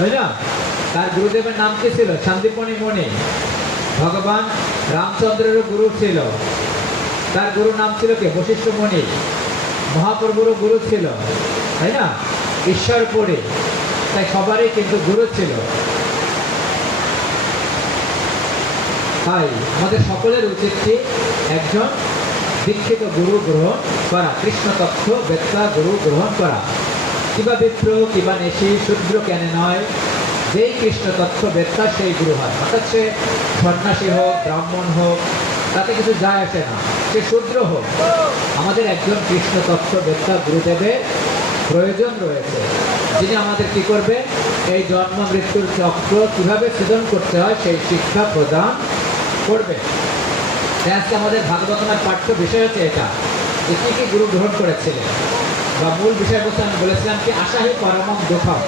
তাই না? তার গুরুদেবের নাম কি ছিল? শান্তিপণি মুনি। ভগবান রামচন্দ্রেরও গুরু ছিল, তার গুরুর নাম ছিল কি? বশিষ্ঠ মুনি। মহাপ্রভুরও গুরু ছিল, তাই না? ঈশ্বরপুরী, তাই সবারই কিন্তু গুরু ছিল। তাই আমাদের সকলের উচিত কি? একজন দীক্ষিত গুরু গ্রহণ করা, কৃষ্ণ তত্ত্ব বেত্তা গুরু গ্রহণ করা। কিবা বিপ্র কিবা নেশি শূদ্র কেন নয়, যেই কৃষ্ণ তত্ত্ব বেত্তা সেই গুরু হয়। অর্থাৎ সে সন্ন্যাসী হোক, ব্রাহ্মণ হোক, তাতে কিছু যায় আসে না, সে শূদ্র হোক, আমাদের একজন কৃষ্ণ তত্ত্ব বেত্তা গুরুদেবের প্রয়োজন রয়েছে, যিনি আমাদের কি করবে? এই জন্ম মৃত্যুর চক্র কিভাবে ছেদন করতে হয় সেই শিক্ষা প্রদান করবে। আজকে আমাদের ভাগবতমের পাঠ্য বিষয় হচ্ছে এটা, যে কি কি গুরু গ্রহণ করেছিলেন, বা মূল বিষয়বস্তু আমি বলেছিলাম কি? আশাহি পরমম দুঃখম,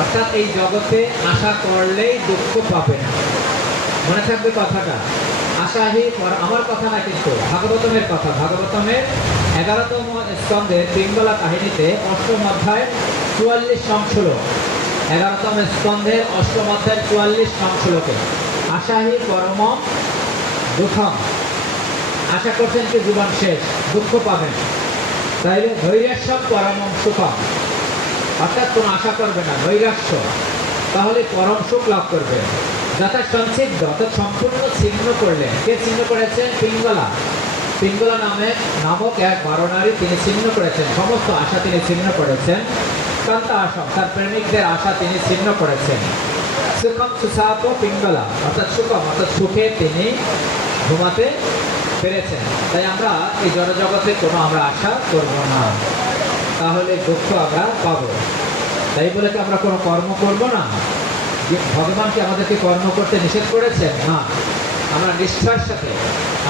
অর্থাৎ এই জগতে আশা করলেই দুঃখ পাবে না। মনে থাকবে কথাটা, আশাহি আমার কথা না, কিন্তু ভাগবতমের কথা। ভাগবতমের 11তম স্কন্ধের পিঙ্গলা কাহিনীতে 8ম অধ্যায় 44 নং শ্লোক, 11তম স্কন্ধের 8ম অধ্যায় 44 নং শ্লোকে আশাহি পরমম দুঃখম, আশা করছেন কি জীবন শেষ, দুঃখ পাবেন, তাইলে ধৈর্যস্য পরমম সুখম, অর্থাৎ কোনো আশা করবে না, নৈরাশ্য, তাহলে পরম সুখ লাভ করবে। যথা সংসিদ্ধ, অর্থাৎ সম্পূর্ণ ছিন্ন করলেন। কে ছিন্ন করেছেন? পিঙ্গলা। পিঙ্গলা নামক এক বারনারী তিনি ছিন্ন করেছেন, সমস্ত আশা তিনি ছিন্ন করেছেন। কান্তা আশা, তার প্রেমিকদের আশা তিনি ছিন্ন করেছেন। সুখম সুসাপ পিঙ্গলা, অর্থাৎ সুখম, অর্থাৎ সুখে তিনি ঘুমাতে পেরেছেন। তাই আমরা এই জড়জগতে কোনো আমরা আশা করব না, তাহলে দুঃখ আমরা পাবো। তাই বলে কি আমরা কোনো কর্ম করব না? ভগবান কি আমাদেরকে কর্ম করতে নিষেধ করেছেন? না, আমরা নিষ্ঠার সাথে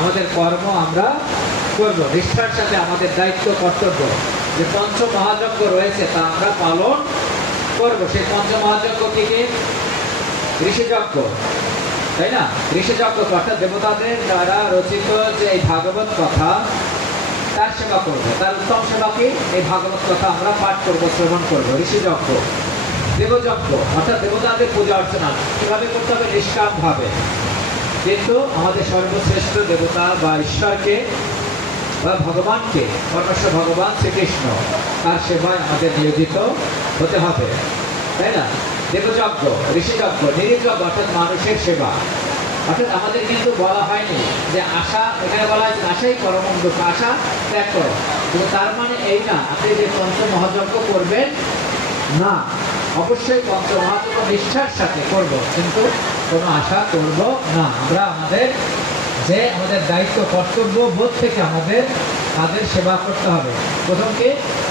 আমাদের কর্ম আমরা করব, নিষ্ঠার সাথে আমাদের দায়িত্ব কর্তব্য যে পঞ্চ মহাযজ্ঞ রয়েছে তা আমরা পালন করব। সেই পঞ্চ মহাযজ্ঞ থেকে ঋষিযজ্ঞ, তাই না? ঋষিযজ্ঞ অর্থাৎ দেবতাদের দ্বারা রচিত যে এই ভাগবত কথা, তার সেবা করবো। তার উত্তম সেবা কি? এই ভাগবত কথা আমরা পাঠ করবো, শ্রবণ করবো। ঋষিযজ্ঞ, দেবযজ্ঞ অর্থাৎ দেবতাদের পূজা অর্চনা কিভাবে করতে হবে? নিষ্কাম ভাবে। কিন্তু আমাদের সর্বশ্রেষ্ঠ দেবতা বা ঈশ্বরকে বা ভগবানকে, পরমেশ্বর ভগবান শ্রীকৃষ্ণ, তার সেবায় আমাদের নিয়োজিত হতে হবে, তাই না? দেবযজ্ঞ, ঋষিযজ্ঞ, নিরিযজ্ঞ অর্থাৎ মানুষের সেবা। অর্থাৎ আমাদের কিন্তু বলা হয়নি যে আশা, এখানে বলা হয়েছে আশাই পরমম দুঃখ, আশা ত্যাগ করো, কিন্তু তার মানে এই না আপনি যে পঞ্চ মহাযজ্ঞ করবেন না, অবশ্যই পঞ্চ মহাযজ্ঞ নিষ্ঠার সাথে করব, কিন্তু কোনো আশা করব না। আমরা আমাদের যে আমাদের দায়িত্ব কর্তব্য বোধ থেকে আমাদের তাদের সেবা করতে হবে। প্রথমকে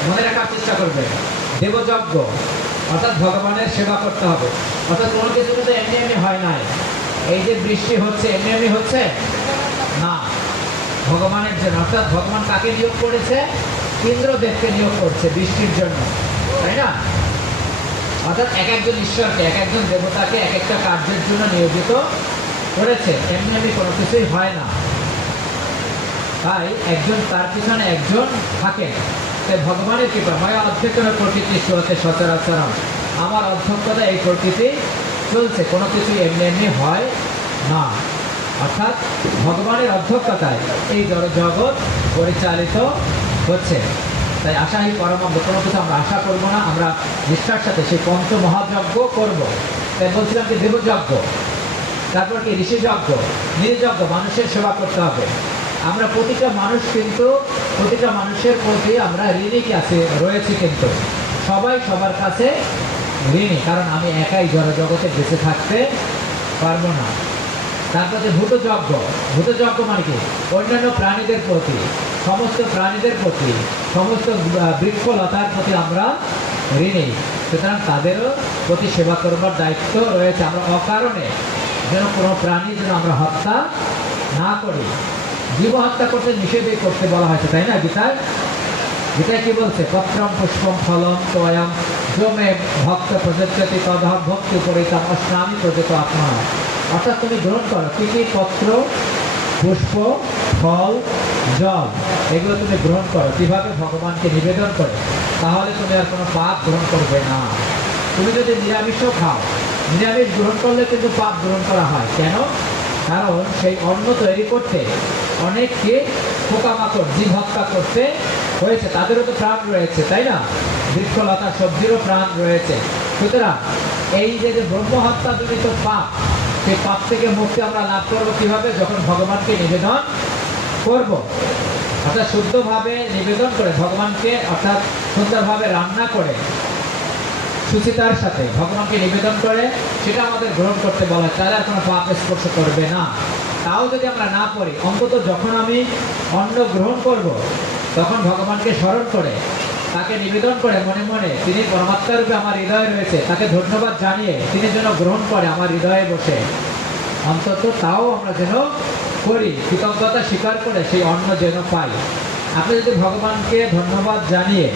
মনে রাখার চেষ্টা করবেন, দেবযজ্ঞ অর্থাৎ ভগবানের সেবা করতে হবে। অর্থাৎ কোনো কিছু কিন্তু এমনি এমনি হয় নাই। এই যে বৃষ্টি হচ্ছে এমনি এমনি হচ্ছে না, ভগবানের জন্য। অর্থাৎ ভগবান কাকে নিয়োগ করেছে? ইন্দ্রদেবকে নিয়োগ করছে বৃষ্টির জন্য, তাই না? অর্থাৎ এক একজন ঈশ্বরকে, এক একজন দেবতাকে এক একটা কার্যের জন্য নিয়োজিত করেছে, এমনি এমনি কোনো কিছুই হয় না। তাই একজন তার পিছনে একজন থাকে। তাই ভগবানের কৃপা, মায়া অধ্যক্ষের প্রকৃতি হচ্ছে সচরাচরম, আমার অধ্যক্ষতা এই প্রকৃতি চলছে, কোনো কিছু এমনি এমনি হয় না। অর্থাৎ ভগবানের অধ্যক্ষতায় এই জগৎ পরিচালিত হচ্ছে। তাই আশাই পরমানন্দ, কোনো কিছু আমরা আশা করবো না, আমরা নিষ্ঠার সাথে সেই পঞ্চ মহাযজ্ঞ করব। তাই বলছিলাম কি দেবযজ্ঞ, তারপর কি ঋষিযজ্ঞ, নির্যজ্ঞ, মানুষের সেবা করতে হবে। আমরা প্রতিটা মানুষ কিন্তু প্রতিটা মানুষের প্রতি আমরা ঋণী আছে রয়েছে, কিন্তু সবাই সবার কাছে ঋণী, কারণ আমি একাই জড়জগতে বেঁচে থাকতে পারবো না। তারপরে ভূতযজ্ঞ, ভূতযজ্ঞ মানে কি? অন্যান্য প্রাণীদের প্রতি, সমস্ত প্রাণীদের প্রতি, সমস্ত বৃক্ষলতার প্রতি আমরা ঋণী, সুতরাং তাদেরও প্রতি সেবা করবার দায়িত্ব রয়েছে। আমরা অকারণে যেন কোনো প্রাণী যেন আমরা হত্যা না করি। জীব হত্যা করতে নিষেধই করতে বলা হয়েছে, তাই না? গীতায়, গীতায় কি বলছে? পত্রম পুষ্পম ফলম তোয়ম জমে ভক্ত প্রযচ্ছতি তদহ ভক্তি পরিতাম অস্নামি প্রযত আত্মা। অর্থাৎ তুমি গ্রহণ করো কি কি? পত্র, পুষ্প, ফল, জল, এগুলো তুমি গ্রহণ করো। কিভাবে? ভগবানকে নিবেদন করে, তাহলে তুমি আর কোনো পাপ গ্রহণ করবে না। তুমি যদি নিরামিষও খাও, নিরামিষ গ্রহণ করলে কিন্তু পাপ গ্রহণ করা হয়। কেন? কারণ সেই অন্ন তৈরি করতে অনেককে পোকামাকড় জীব হত্যা করতে হয়েছে, তাদেরও তো প্রাণ রয়েছে, তাই না? বৃক্ষলতা সবজিরও প্রাণ রয়েছে। সুতরাং এই যে ব্রহ্ম হত্যাজনিত পাপ, সেই পাপ থেকে মুক্তি আমরা লাভ করবো কিভাবে? যখন ভগবানকে নিবেদন করব, অর্থাৎ শুদ্ধভাবে নিবেদন করে ভগবানকে, অর্থাৎ সুন্দরভাবে রান্না করে সুচিতার সাথে ভগবানকে নিবেদন করে সেটা আমাদের গ্রহণ করতে বলা হয়, তাহলে আর কোনো পাপ স্পর্শ করবে না। তাও যদি আমরা না করি, অন্তত যখন আমি অন্ন গ্রহণ করব তখন ভগবানকে স্মরণ করে তাকে নিবেদন করে মনে মনে তিনি পরমাত্মা রূপে আমার হৃদয়ে রয়েছে, তাকে ধন্যবাদ জানিয়ে তিনি যেন গ্রহণ করে আমার হৃদয়ে বসে, অন্তত তাও আমরা যেন করি, কৃতজ্ঞতা স্বীকার করে সেই অন্ন যেন পাই। আপনি যদি ভগবানকে ধন্যবাদ জানিয়ে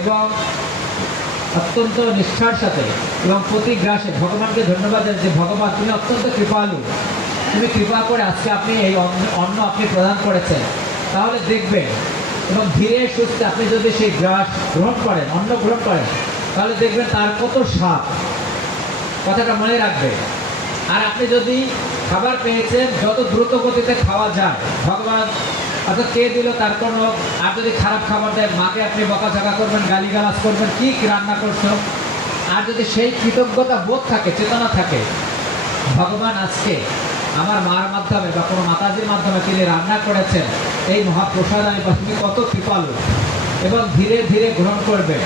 এবং অত্যন্ত নিষ্ঠার সাথে এবং প্রতি গ্রাসে ভগবানকে ধন্যবাদ দেন যে ভগবান তুমি অত্যন্ত কৃপালু, তুমি কৃপা করে আজকে আপনি এই অন্ন আপনি প্রদান করেছেন, তাহলে দেখবেন এবং ধীরে সুস্থে আপনি যদি সেই গ্রাস গ্রহণ করেন, অন্ন গ্রহণ করেন, তাহলে দেখবেন তার কত স্বাদ, কথাটা মনে রাখবেন। আর আপনি যদি খাবার পেয়েছেন, যত দ্রুত গতিতে খাওয়া যায় ভগবান, অর্থাৎ কে দিল তার কোনো, আর যদি খারাপ খাবার দেয় মাকে আপনি বকাঝকা করবেন, গালিগালাজ করবেন, কি রান্না করছো। আর যদি সেই কৃতজ্ঞতা বোধ থাকে, চেতনা থাকে, ভগবান আজকে আমার মার মাধ্যমে বা কোনো মাতাজির মাধ্যমে তিনি রান্না করেছেন, এই মহাপ্রসাদ আমি তুমি কত কৃপালু, এবং ধীরে ধীরে গ্রহণ করবেন,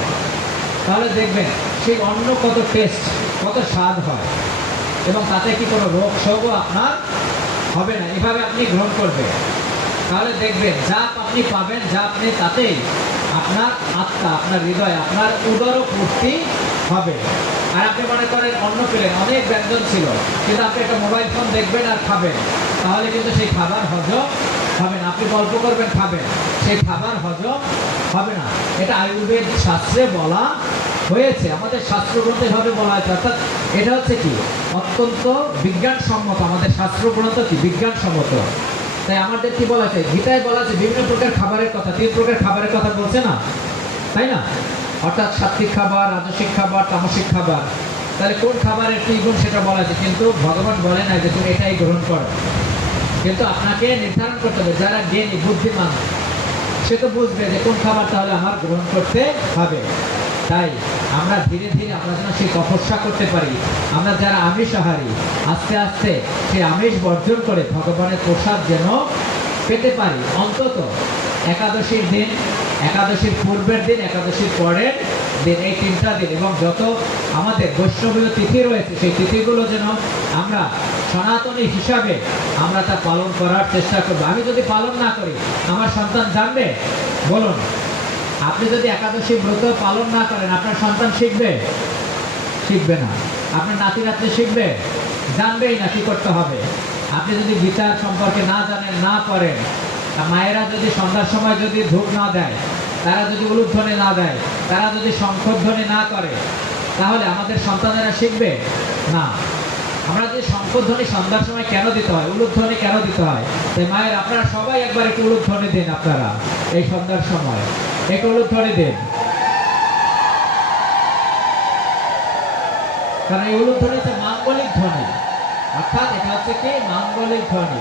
তাহলে দেখবেন সেই অন্ন কত টেস্ট, কত স্বাদ হয়, এবং তাতে কি কোনো রোগ শোকও আপনার হবে না। এভাবে আপনি গ্রহণ করবেন, তাহলে দেখবেন যা আপনি পাবেন, যা আপনি তাতেই আপনার আত্মা, আপনার হৃদয়, আপনার উদর পূর্তি হবে। আর আপনি মনে করেন অন্ন পেলেন, অনেক ব্যঞ্জন ছিল, কিন্তু আপনি একটা মোবাইল ফোন দেখবেন আর খাবেন, তাহলে কিন্তু সেই খাবার হজম হবে না। আপনি গল্প করবেন, খাবেন, সেই খাবার হজম হবে না। এটা আয়ুর্বেদ শাস্ত্রে বলা হয়েছে, আমাদের শাস্ত্রগ্রন্থে এভাবে বলা হয়েছে, অর্থাৎ এটা হচ্ছে কি অত্যন্ত বিজ্ঞানসম্মত, আমাদের শাস্ত্রগ্রন্থ কি বিজ্ঞানসম্মত। তাই আমাদের কি বলা আছে, গীতায় বলা আছে বিভিন্ন প্রকার খাবারের কথা, 3 প্রকার খাবারের কথা বলছে না, তাই না? অর্থাৎ সাত্বিক খাবার, রাজসিক খাবার, তামসিক খাবার। তাহলে কোন খাবারের কি গুণ সেটা বলা আছে, কিন্তু ভগবান বলে না যে তুমি এটাই গ্রহণ করো। কিন্তু আপনাকে নির্ধারণ করতে হবে, যারা জ্ঞানী বুদ্ধিমান সে তো বুঝবে যে কোন খাবার তাহলে আমার গ্রহণ করতে হবে। তাই আমরা ধীরে ধীরে আমরা যেন সেই তপস্যা করতে পারি, আমরা যারা আমিষাহারী আস্তে আস্তে সেই আমিষ বর্জন করে ভগবানের প্রসাদ যেন পেতে পারি। অন্তত একাদশীর দিন, একাদশীর পূর্বের দিন, একাদশীর পরের দিন, এই 3টা দিন, এবং যত আমাদের বৈষ্ণবীয় তিথি রয়েছে সেই তিথিগুলো যেন আমরা সনাতনী হিসাবে আমরা তা পালন করার চেষ্টা করবো। আমি যদি পালন না করি আমার সন্তান জানবে? বলুন, আপনি যদি একাদশী ব্রত পালন না করেন আপনার সন্তান শিখবে? শিখবে না। আপনার নাতি নাতনি শিখবে? জানবেই না কি করতে হবে। আপনি যদি বিচার সম্পর্কে না জানেন, না করেন, মায়েরা যদি সন্ধ্যার সময় যদি ধূপ না দেয়, তারা যদি উলুধ্বনি না দেয়, তারা যদি শঙ্খধ্বনি না করে, তাহলে আমাদের সন্তানেরা শিখবে না। আমরা যে শঙ্খধ্বনি সন্ধ্যার সময় কেন দিতে হয়, উলুধ্বনি কেন দিতে হয়? তাই মায়ের আপনারা সবাই একবার একটু উলুধ্বনি দিন, আপনারা এই সন্ধ্যার সময় একটু উলুধ্বনি দিন, কারণ এই উলুধ্বনি হচ্ছে মাঙ্গলিক ধ্বনি, অর্থাৎ এটা হচ্ছে কি মাঙ্গলিক ধ্বনি,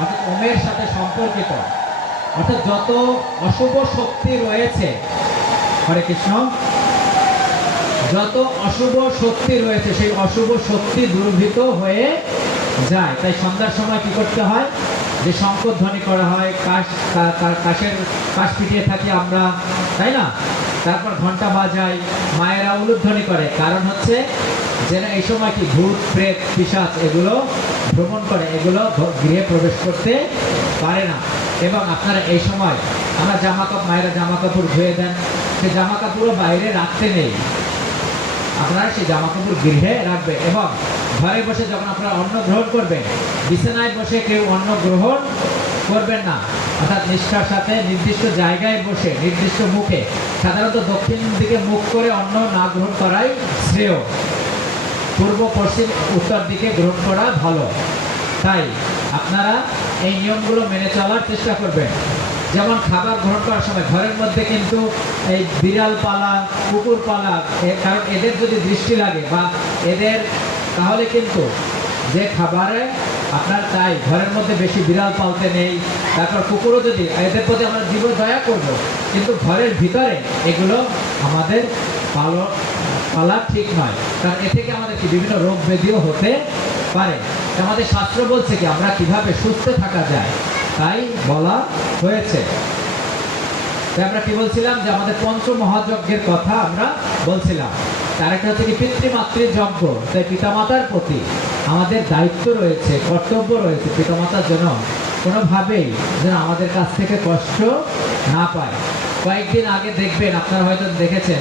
অর্থাৎ ওমের সাথে সম্পর্কিত। অর্থাৎ যত অশুভ শক্তি রয়েছে, হরে কৃষ্ণ, যত অশুভ শক্তি রয়েছে সেই অশুভ শক্তি দূরীভূত হয়ে যায়। তাই সন্ধ্যার সময় কি করতে হয়, যে শঙ্খধ্বনি করা হয়, কাশ পিটিয়ে থাকি আমরা, তাই না? তারপর ঘন্টা বাজায়, মায়েরা উলুধ্বনি করে, কারণ হচ্ছে যেন এই সময় কি ভূত প্রেত পিশাচ এগুলো ভ্রমণ করে, এগুলো গৃহে প্রবেশ করতে পারে না। এবং আপনারা এই সময় আমরা মায়েরা জামা কাপড় ধুয়ে দেন, সে জামা কাপড়ও বাইরে রাখতে নেই, আপনারা সেই জামা কাপড় গৃহে রাখবে। এবং ঘরে বসে যখন আপনারা অন্ন গ্রহণ করবেন, বিছানায় বসে কেউ অন্ন গ্রহণ করবেন না, অর্থাৎ নিষ্ঠার সাথে নির্দিষ্ট জায়গায় বসে নির্দিষ্ট মুখে, সাধারণত দক্ষিণ দিকে মুখ করে অন্ন না গ্রহণ করাই শ্রেয়, পূর্ব পশ্চিম উত্তর দিকে গ্রহণ করা ভালো। তাই আপনারা এই নিয়মগুলো মেনে চলার চেষ্টা করবেন। যেমন খাবার গ্রহণ করার সময় ঘরের মধ্যে কিন্তু এই বিড়াল পালা, কুকুর পালা, কারণ এদের যদি দৃষ্টি লাগে বা এদের, তাহলে কিন্তু যে খাবারে আপনার তাই ঘরের মধ্যে বেশি বিড়াল পালতে নেই, তারপর কুকুরও যদি এদের প্রতি আমরা জীবন দয়া করব, কিন্তু ঘরের ভিতরে এগুলো আমাদের পালা ঠিক নয়, কারণ এ থেকে আমাদের কি বিভিন্ন রোগ ব্যাধিও হতে পারে। আমাদের শাস্ত্র বলছে কি আমরা কিভাবে সুস্থ থাকা যায় তাই বলা হয়েছে। আমরা কি বলছিলাম যে আমাদের পঞ্চ মহাযজ্ঞের কথা আমরা বলছিলাম। তার একটা হচ্ছে কি পিতৃমাতৃ যজ্ঞ, তাই পিতামাতার প্রতি আমাদের দায়িত্ব রয়েছে, কর্তব্য রয়েছে, পিতামাতার জন্য কোনোভাবেই যেন আমাদের কাছ থেকে কষ্ট না পায়। কয়েকদিন আগে দেখবেন, আপনারা হয়তো দেখেছেন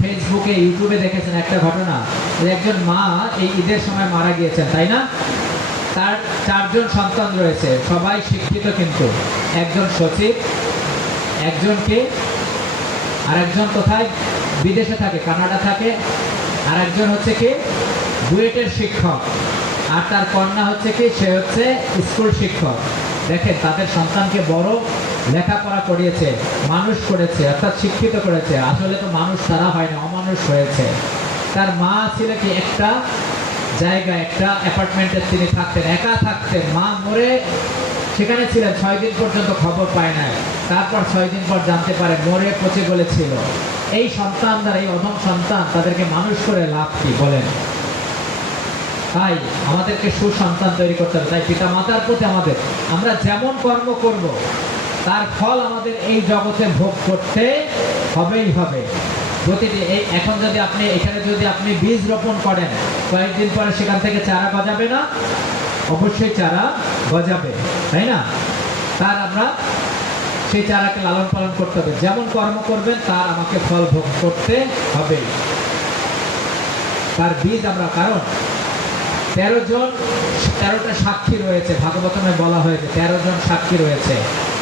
ফেসবুকে, ইউটিউবে দেখেছেন একটা ঘটনা, যে একজন মা এই ঈদের সময় মারা গিয়েছেন, তাই না? তার 4 জন সন্তান রয়েছে, সবাই শিক্ষিত, কিন্তু একজন সচিব, একজনকে আর একজন কোথায় বিদেশে থাকে, কানাডা থাকে, আর একজন হচ্ছে কি বুয়েটের শিক্ষক, আর তার কন্যা হচ্ছে কি সে হচ্ছে স্কুল শিক্ষক। দেখেন তাদের সন্তানকে বড় লেখাপড়া করিয়েছে, মানুষ করেছে, অর্থাৎ শিক্ষিত করেছে। আসলে তো মানুষ তারা হয় না, অমানুষ হয়েছে। তার মা ছিল কি একটা জায়গায়, একটা অ্যাপার্টমেন্টে তিনি থাকতেন, একা থাকতেন। মা মরে সেখানে ছিলেন 6 দিন পর্যন্ত, খবর পায় নাই। তারপর 6 দিন পর জানতে পারে মরে পচে বলেছিল। এই সন্তানরা, এই অধম সন্তান, তাদেরকে মানুষ করে লাভ কি বলেন? তাই আমাদেরকে সুসন্তান তৈরি করতে হবে। তাই পিতা মাতার প্রতি আমাদের, আমরা যেমন কর্ম করব তার ফল আমাদের এই জগতে ভোগ করতে হবেই হবে। প্রতিটি এই এখন যদি আপনি এখানে যদি আপনি বীজ রোপণ করেন, কয়েকদিন পরে সেখান থেকে চারা গজাবে না? অবশ্যই চারা গজাবে, তাই না? তার আমরা সেই চারাকে লালন পালন করতে হবে। যেমন কর্ম করবেন তার আমাকে ফল ভোগ করতে হবে, তার বীজ আমরা। কারণ 13টা সাক্ষী রয়েছে, ভাগবতমে বলা হয়েছে 13 জন সাক্ষী রয়েছে।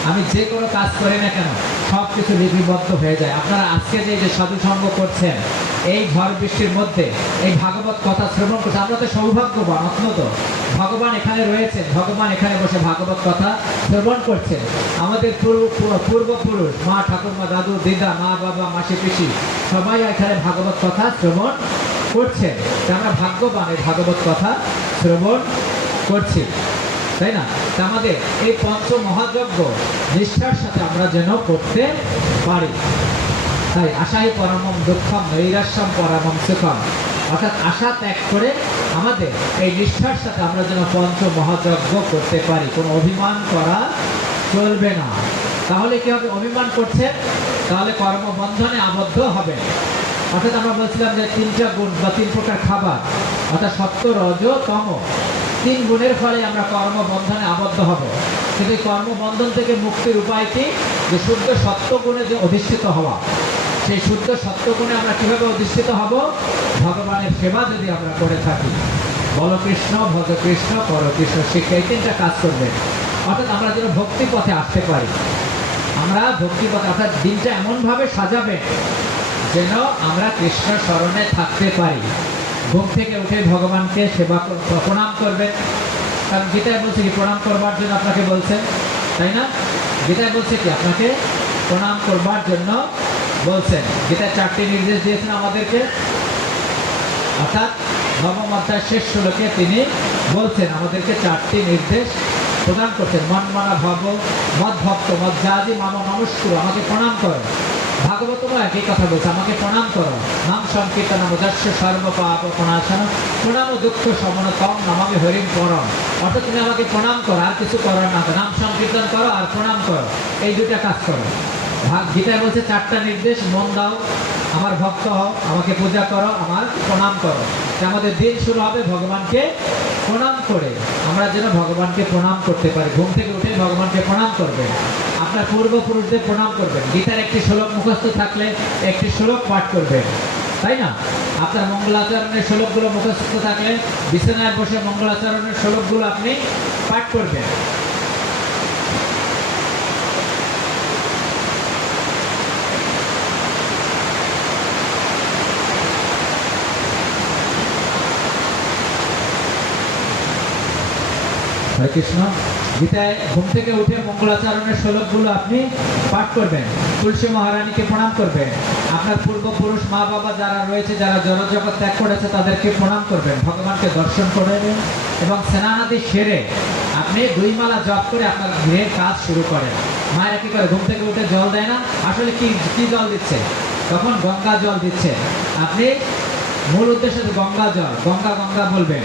আমি যে কোনো কাজ করি না কেন সব কিছু লিপিবদ্ধ হয়ে যায়। আপনারা আজকে যে সাধুসঙ্গ করছেন, এই ঝড় বৃষ্টির মধ্যে এই ভাগবত কথা শ্রবণ করছে, আমরা তো সৌভাগ্যবান। অত্যন্ত ভগবান এখানে রয়েছেন, ভগবান এখানে বসে ভাগবত কথা শ্রবণ করছেন। আমাদের পূর্বপুরুষ, মা, ঠাকুরমা, দাদু, দিদা, মা, বাবা, মাসি, পিসি সবাই এখানে ভাগবত কথা শ্রবণ করছেন। আমরা ভাগ্যবান, এই ভাগবত কথা শ্রবণ করছি, তাই না? আমাদের এই পঞ্চ মহাযজ্ঞ নিষ্ঠার সাথে আমরা যেন করতে পারি। তাই আশাই পরমম দুঃখম নৈরাশ্যম পরমম সুখম, অর্থাৎ আশা ত্যাগ করে আমাদের এই নিষ্ঠার সাথে আমরা যেন পঞ্চ মহাযজ্ঞ করতে পারি। কোনো অভিমান করা চলবে না। তাহলে কি হবে? অভিমান করছে তাহলে কর্মবন্ধনে আবদ্ধ হবে। অর্থাৎ আমরা বলছিলাম যে 3টা গুণ বা 3 প্রকার খাবার, অর্থাৎ সত্য, রজ, তম, 3 গুণের ফলে আমরা কর্মবন্ধনে আবদ্ধ হব। কিন্তু এই কর্মবন্ধন থেকে মুক্তির উপায় কি? যে শুদ্ধ সত্য গুণে যে অধিষ্ঠিত হওয়া। সেই শুদ্ধ সত্য গুণে আমরা কিভাবে অধিষ্ঠিত হব? ভগবানের সেবা যদি আমরা করে থাকি, বল কৃষ্ণ, ভজ কৃষ্ণ, কর কৃষ্ণ শিক্ষা, এই 3টা কাজ করবেন। অর্থাৎ আমরা যেন ভক্তি পথে আসতে পারি। আমরা ভক্তি পথে, অর্থাৎ দিনটা এমনভাবে সাজাবেন যেন আমরা কৃষ্ণ স্মরণে থাকতে পারি। ঘুম থেকে উঠে ভগবানকে সেবা প্রণাম করবেন। কারণ গীতায় বলছে কি প্রণাম করবার জন্য আপনাকে বলছেন, তাই না? গীতায় বলছে কি আপনাকে প্রণাম করবার জন্য বলছেন। গীতায় 4টি নির্দেশ দিয়েছেন আমাদেরকে, অর্থাৎ নবম অধ্যায় শেষ শ্লোকে তিনি বলছেন আমাদেরকে 4টি নির্দেশ প্রদান করছেন। মন মানা ভাব, মদ ভক্ত, মদ জাজি মামা নমস্কুর, আমাকে প্রণাম করো। ভাগবতমও একই কথা বলছে, আমাকে প্রণাম করো। নাম সংকীর্তন যস্য সর্ব পাপ প্রণাশন, প্রণাম দুঃখ সমনতম নমামি হরিম পরম। অর্থাৎ তুমি আমাকে প্রণাম করো, আর কিছু করো না। নাম সংকীর্তন করো আর প্রণাম করো, এই 2টা কাজ করো। গীতায় বলছে 4টা নির্দেশ, মন দাও, আমার ভক্ত হও, আমাকে পূজা করো, আমার প্রণাম করো। আমাদের দিন শুরু হবে ভগবানকে প্রণাম করে। আমরা যেন ভগবানকে প্রণাম করতে পারি। ঘুম থেকে উঠে ভগবানকে প্রণাম করবেন, আপনার পূর্বপুরুষদের প্রণাম করবেন। গীতার একটি শ্লোক মুখস্থ থাকলে একটি শ্লোক পাঠ করবেন, তাই না? আপনার মঙ্গলাচরণের শ্লোকগুলো মুখস্থ থাকলে বিছানায় বসে মঙ্গলাচরণের শ্লোকগুলো আপনি পাঠ করবেন। হরে কৃষ্ণ। গীতায় ঘুম থেকে উঠে মঙ্গলাচরণের শ্লোকগুলো আপনি পাঠ করবেন, তুলসী মহারানীকে প্রণাম করবেন, আপনার পূর্বপুরুষ মা বাবা যারা রয়েছে, যারা জড়জগৎ ত্যাগ করেছে তাদেরকে প্রণাম করবেন, ভগবানকে দর্শন করবেন এবং স্নানাদি সেরে আপনি 2 মালা জপ করে আপনার গৃহের কাজ শুরু করেন। মায়েরা কি করে, ঘুম থেকে উঠে জল দেয় না? আসলে কি কি জল দিচ্ছে? তখন গঙ্গা জল দিচ্ছে। আপনি মূল উদ্দেশ্য গঙ্গা জল, গঙ্গা গঙ্গা বলবেন,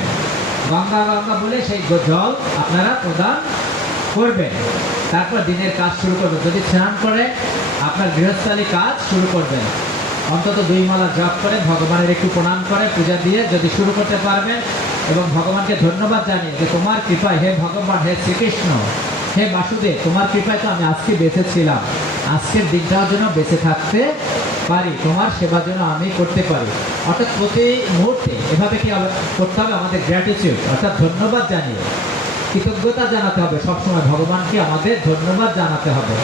গঙ্গা গঙ্গা বলে সেই জল আপনারা প্রদান করবেন। তারপর দিনের কাজ শুরু করবেন। যদি স্নান করে আপনার গৃহস্থালী কাজ শুরু করবেন। অন্তত 2 মালা জপ করে ভগবানের একটু প্রণাম করে পূজা দিয়ে যদি শুরু করতে পারবেন এবং ভগবানকে ধন্যবাদ জানিয়ে যে তোমার কৃপায় হে ভগবান, হে শ্রীকৃষ্ণ, হে বাসুদেব, তোমার কৃপায় তো আমি আজকে বেঁচে ছিলাম, আজকের দিনটাও যেন বেঁচে থাকতে পারি, তোমার সেবা যেন আমি করতে পারি। অর্থাৎ প্রতি মুহূর্তে এভাবে কি করতে হবে, আমাদের গ্র্যাটিটিউড অর্থাৎ ধন্যবাদ জানিয়ে কৃতজ্ঞতা জানাতে হবে। সবসময় ভগবানকে আমাদের ধন্যবাদ জানাতে হবে,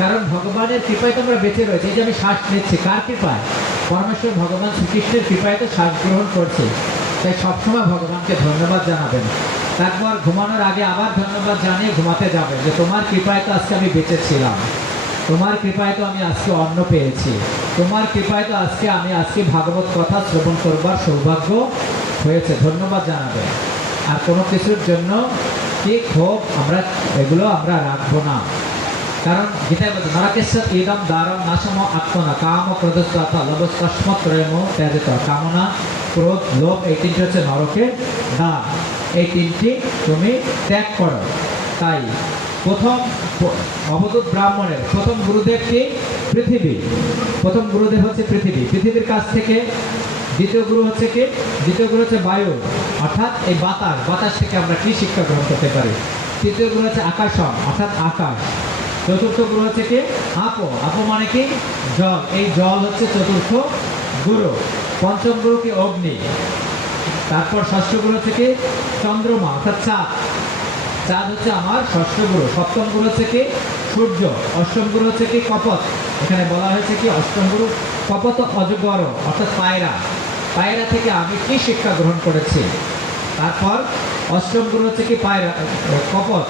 কারণ ভগবানের কৃপায় তো আমরা বেঁচে রয়েছি। এই যে আমি শ্বাস নিচ্ছি, কার কৃপায়? পরমেশ্বর ভগবান শ্রীকৃষ্ণের কৃপায় তো শ্বাস গ্রহণ করছি। তাই সবসময় ভগবানকে ধন্যবাদ জানাবেন। তারপর ঘুমানোর আগে আবার ধন্যবাদ জানিয়ে ঘুমাতে যাবেন যে তোমার কৃপায় তো আজকে আমি বেঁচে ছিলাম, তোমার কৃপায় তো আমি আজকে অন্ন পেয়েছি, তোমার কৃপায় তো আমি আজকে ভাগবত কথা শ্রবণ করবার সৌভাগ্য হয়েছে। ধন্যবাদ জানাবেন। আর কোনো কিছুর জন্য কি ক্ষোভ এগুলো আমরা রাখবো না। কারণ গীতায় বলছে নরকেশ্বর ইদম দ্বারম নাশম আত্মনা কাম ক্রোধস্বাথা লোভস্কস্মৎ প্রেম ত্যাজিত। কামনা, ক্রোধ, লোভ এই 3টি হচ্ছে নরকের দ্বার। এই 3টি তুমি ত্যাগ করো। তাই প্রথম অবধূত ব্রাহ্মণের প্রথম গুরুদেব কি? পৃথিবী। প্রথম গুরুদেব হচ্ছে পৃথিবী। পৃথিবীর কাছ থেকে দ্বিতীয় গুরু হচ্ছে কি? দ্বিতীয় গুরু হচ্ছে বায়ু, অর্থাৎ এই বাতাস। বাতাস থেকে আমরা কি শিক্ষা গ্রহণ করতে পারি? তৃতীয় গুরু হচ্ছে আকাশম, অর্থাৎ আকাশ। চতুর্থ গুরু হচ্ছে কি? আপো। আপো মানে কি? জল। এই জল হচ্ছে চতুর্থ গুরু। পঞ্চম গুরু কি? অগ্নি। তারপর ষষ্ঠ গুরু হচ্ছে কি? চন্দ্রমা, অর্থাৎ চাঁদ। চাঁদ হচ্ছে আমার ষষ্ঠ গুরু। সপ্তম গুরু হচ্ছে কি? সূর্য। অষ্টম গুরু হচ্ছে কি? কপত। এখানে বলা হয়েছে কি? অষ্টম গুরু কপত অজগর, অর্থাৎ পায়রা। পায়রা থেকে আমি কি শিক্ষা গ্রহণ করেছি? তারপর অষ্টম গুরু হচ্ছে কি? পায়রা, কপত।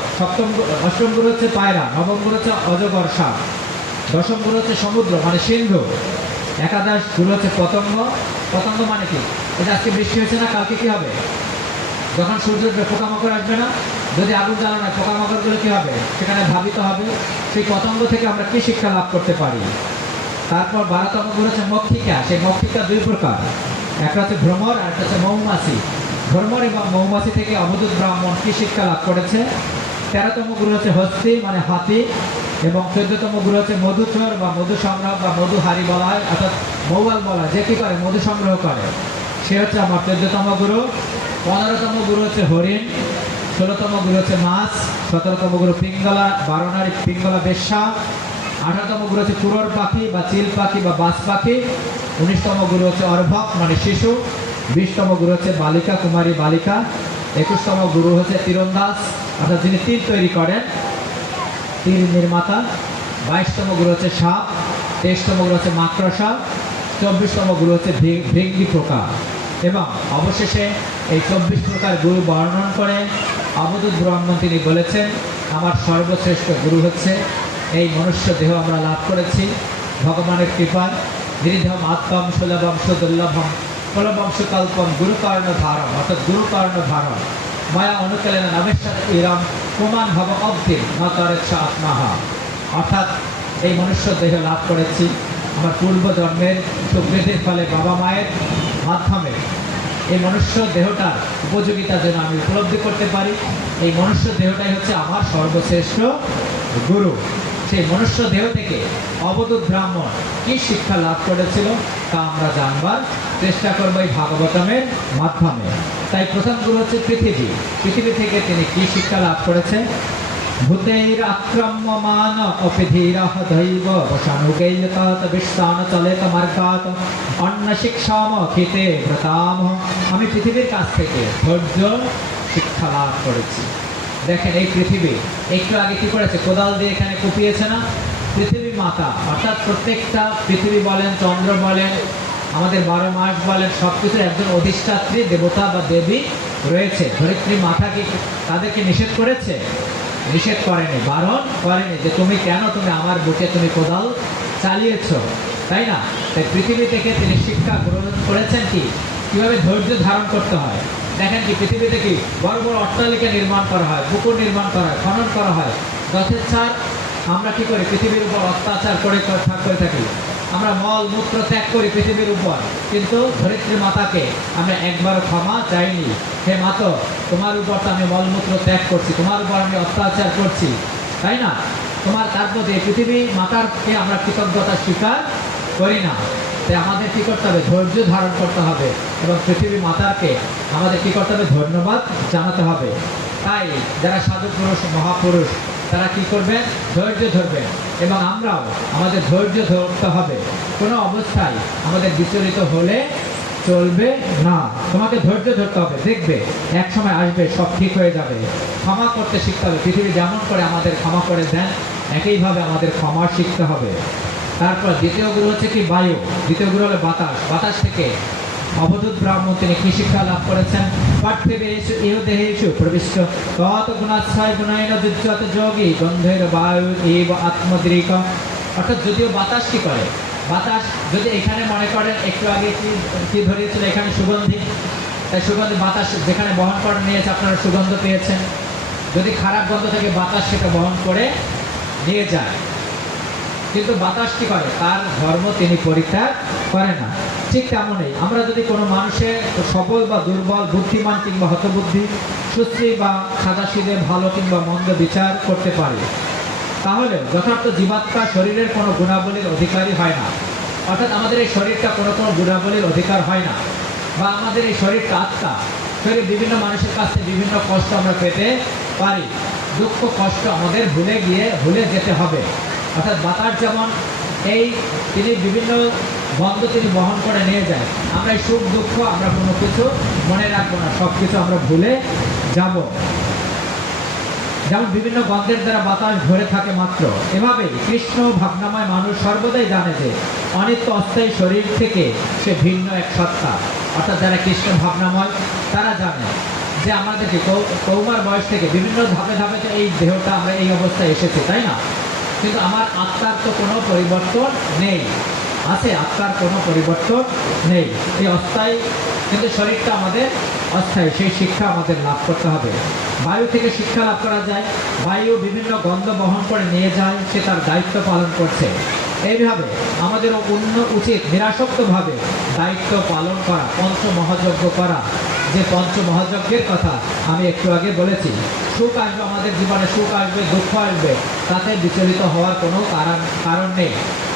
অষ্টম গুরু হচ্ছে পায়রা। নবম গুরু হচ্ছে অজগর, সাপ। দশম গুরু হচ্ছে সমুদ্র মানে সিন্ধু। একাদশ গুরু হচ্ছে পতঙ্গ। পতঙ্গ মানে কি? এটা আজকে বৃষ্টি হয়েছে না, কালকে কি হবে? যখন সূর্য উঠবে পোকামাকড় আসবে না? যদি আগুন জ্বালানো হয় পোকামাকড়গুলো কি হবে? সেখানে ধাবিত হবে। সেই পতঙ্গ থেকে আমরা কি শিক্ষা লাভ করতে পারি? তারপর 12তম গুরু হচ্ছে মক্ষিকা। সেই মক্ষিকা 2 প্রকার, একটা হচ্ছে ভ্রমর আর একটা হচ্ছে মৌমাছি। ভ্রমর এবং মৌমাছি থেকে অবধূত ব্রাহ্মণ কি শিক্ষা লাভ করেছে? 13তম গুরু হচ্ছে হস্তি মানে হাতি, এবং 14তম গুরু হচ্ছে মধুচর বা মধু সংগ্রহ বা মধুহারি বলা হয়, অর্থাৎ মৌয়াল বলা হয়, যে কি করে? মধু সংগ্রহ করে, সে হচ্ছে আমার 14তম গুরু। 15তম গুরু হচ্ছে হরিণ। 16তম গুরু হচ্ছে মাছ। 17তম গুরু পিঙ্গলা, 12 নারী পিঙ্গলা বেশ্যা। 18তম গুরু হচ্ছে কুরর পাখি বা চিল পাখি বা বাজ পাখি। 19তম গুরু হচ্ছে অর্ভক মানে শিশু। 20তম গুরু হচ্ছে বালিকা, কুমারী বালিকা। 21তম গুরু হচ্ছে তীরন্দাজ, অর্থাৎ যিনি তীর তৈরি করেন, তীর নির্মাতা। 22তম গুরু হচ্ছে সাপ। 23তম গুরু হচ্ছে মাকড়সা। 24তম গুরু হচ্ছে ভৃঙ্গি পোকা। এবং অবশেষে এই 24 প্রকার গুরু বর্ণন করে অবধূত ব্রাহ্মণ তিনি বলেছেন আমার সর্বশ্রেষ্ঠ গুরু হচ্ছে এই মনুষ্য দেহ আমরা লাভ করেছি ভগবানের কৃপায়। গিরিধম আত্মম সুলভম সুদুর্লভম ফলবংশ কল্পম গুরুকর্ণ ধারম, অর্থাৎ গুরুকর্ণ ধারণ মায়া অনুকলেন নবেশ্বর ইরম প্রমাণ ভব অব্দিম নতরেচ্ছ আত্মাহা। অর্থাৎ এই মনুষ্য দেহ লাভ করেছি আমার পূর্বজন্মের সুকৃতির ফলে, বাবা মায়ের মাধ্যমে। এই মনুষ্য দেহটার উপযোগিতা যেন আমি উপলব্ধি করতে পারি। এই মনুষ্য দেহটাই হচ্ছে আমার সর্বশ্রেষ্ঠ গুরু। সেই মনুষ্য দেহ থেকে অবধূত ব্রাহ্মণ কি শিক্ষা লাভ করেছিল তা আমরা জানবার চেষ্টা করবো এই ভাগবতমের মাধ্যমে। তাই প্রথম গুরু হচ্ছে পৃথিবী। পৃথিবী থেকে তিনি কি শিক্ষা লাভ করেছেন? ভূতের আক্রম্যমান অপিধীরঃ দৈব বসানুগেয়তাৎ বিশ্বান চলেত মার্গাৎ অন্ন শিক্ষাম খিতে ব্রতাম। আমি পৃথিবীর কাছ থেকে ধৈর্য শিক্ষা লাভ করেছি। দেখেন এই পৃথিবী একটু আগে কি করেছে? কোদাল দিয়ে এখানে কুপিয়েছে না? পৃথিবী মাতা, অর্থাৎ প্রত্যেকটা পৃথিবী বলেন, চন্দ্র বলেন, আমাদের 12 মাস বলেন, সব কিছুর একজন অধিষ্ঠাত্রী দেবতা বা দেবী রয়েছে। ধরিত্রী মাতা কি তাদেরকে নিষেধ করেছে? নিষেধ করেনি, বারণ করেনি যে তুমি কেন তুমি আমার বুকে তুমি কোদাল চালিয়েছ, তাই না? তাই পৃথিবী থেকে তিনি শিক্ষা গ্রহণ করেছেন কি কিভাবে ধৈর্য ধারণ করতে হয়। দেখেন কি পৃথিবীতে কি বড় বড় অট্টালিকা নির্মাণ করা হয়, পুকুর নির্মাণ করা হয়, খনন করা হয়, যথেচ্ছার আমরা কি করি পৃথিবীর উপর অত্যাচার করে থাকি। আমরা মল মূত্র ত্যাগ করি পৃথিবীর উপর, কিন্তু ধরিত্রী মাতাকে আমরা একবার ক্ষমা চাইনি। হে মাতো, তোমার উপর তো আমি মলমূত্র ত্যাগ করছি, তোমার উপর আমি অত্যাচার করছি, তাই না? তোমার তার মধ্যে পৃথিবী মাতারকে আমরা কৃতজ্ঞতা স্বীকার করি না। তাই আমাদের কী করতে হবে? ধৈর্য ধারণ করতে হবে এবং পৃথিবী মাতারকে আমাদের কী করতে হবে? ধন্যবাদ জানাতে হবে। তাই যারা সাধু পুরুষ মহাপুরুষ তারা কি করবেন? ধৈর্য ধরবেন এবং আমরাও আমাদের ধৈর্য ধরতে হবে। কোনো অবস্থায় আমাদের বিচলিত হলে চলবে না, তোমাকে ধৈর্য ধরতে হবে। দেখবে এক সময় আসবে সব ঠিক হয়ে যাবে। ক্ষমা করতে শিখতে হবে। পৃথিবী যেমন করে আমাদের ক্ষমা করে দেন একইভাবে আমাদের ক্ষমা শিখতে হবে। তারপর দ্বিতীয় গুরু হচ্ছে কি বায়ু, দ্বিতীয় গুরু হলো বাতাস। বাতাস থেকে অবধূত ব্রাহ্মণ তিনি কি শিক্ষা লাভ করেছেন? পার্থিবেষু ইহ দেহেষু প্রবিষ্ট তত গুণাশ্রয় গুণায়ন যুজ্যত যোগী গন্ধের বায়ু এব আত্মদৃক। অর্থাৎ যদিও বাতাস কি করে, বাতাস যদি এখানে মনে করেন একটু আগে কি ধরিয়েছিল এখানে সুগন্ধি, তাই সুগন্ধি বাতাস যেখানে বহন করে নিয়েছে আপনারা সুগন্ধ পেয়েছেন। যদি খারাপ গন্ধ থেকে বাতাস সেটা বহন করে নিয়ে যায়, কিন্তু বাতাস কি করে? তার ধর্ম তিনি পরিত্যাগ করে না। ঠিক তেমনই আমরা যদি কোনো মানুষের সবল বা দুর্বল, বুদ্ধিমান কিংবা হতবুদ্ধি, সুশ্রী বা সাদাসিধে, ভালো কিংবা মন্দ বিচার করতে পারি, তাহলে যথার্থ জীবাত্মা শরীরের কোনো গুণাবলীর অধিকারী হয় না। অর্থাৎ আমাদের এই শরীরটা কোনো গুণাবলীর অধিকার হয় না, বা আমাদের এই শরীরটা আত্মা। শরীর বিভিন্ন মানুষের কাছ থেকে বিভিন্ন কষ্ট আমরা পেতে পারি, দুঃখ কষ্ট আমাদের ভুলে যেতে হবে। অর্থাৎ বাতাস যেমন তিনি বিভিন্ন বন্ধ তিনি বহন করে নিয়ে যায়, আমরা এই সুখ দুঃখ আমরা কোনো কিছু মনে রাখবো না, সব কিছু আমরা ভুলে যাব। যেমন বিভিন্ন গন্ধের দ্বারা বাতাস ভরে থাকে মাত্র, এভাবেই কৃষ্ণ ভাবনাময় মানুষ সর্বদাই জানে যে অনিত্য অস্থায়ী শরীর থেকে সে ভিন্ন এক সত্তা। অর্থাৎ যারা কৃষ্ণ ভাবনাময় তারা জানে যে আমাদেরকে কৌমার বয়স থেকে বিভিন্ন ধাপে ধাপে তো এই দেহটা আমরা এই অবস্থায় এসেছি, তাই না? কিন্তু আমার আত্মার তো কোনো পরিবর্তন নেই, আছে আত্মার কোনো পরিবর্তন নেই, এই অস্থায়ী, কিন্তু শরীরটা আমাদের অস্থায়ী। সেই শিক্ষা আমাদের লাভ করতে হবে। বায়ু থেকে শিক্ষা লাভ করা যায়। বায়ু বিভিন্ন গন্ধ বহন করে নিয়ে যায়, সে তার দায়িত্ব পালন করছে। এইভাবে আমাদেরও উচিত নিরাসক্তভাবে দায়িত্ব পালন করা, পঞ্চমহাযজ্ঞ করা। যে পঞ্চমহাযজ্ঞের কথা আমি একটু আগে বলেছি, সুখ আসবে আমাদের জীবনে, সুখ আসবে, দুঃখ আসবে, তাতে বিচলিত হওয়ার কোনো কারণ নেই।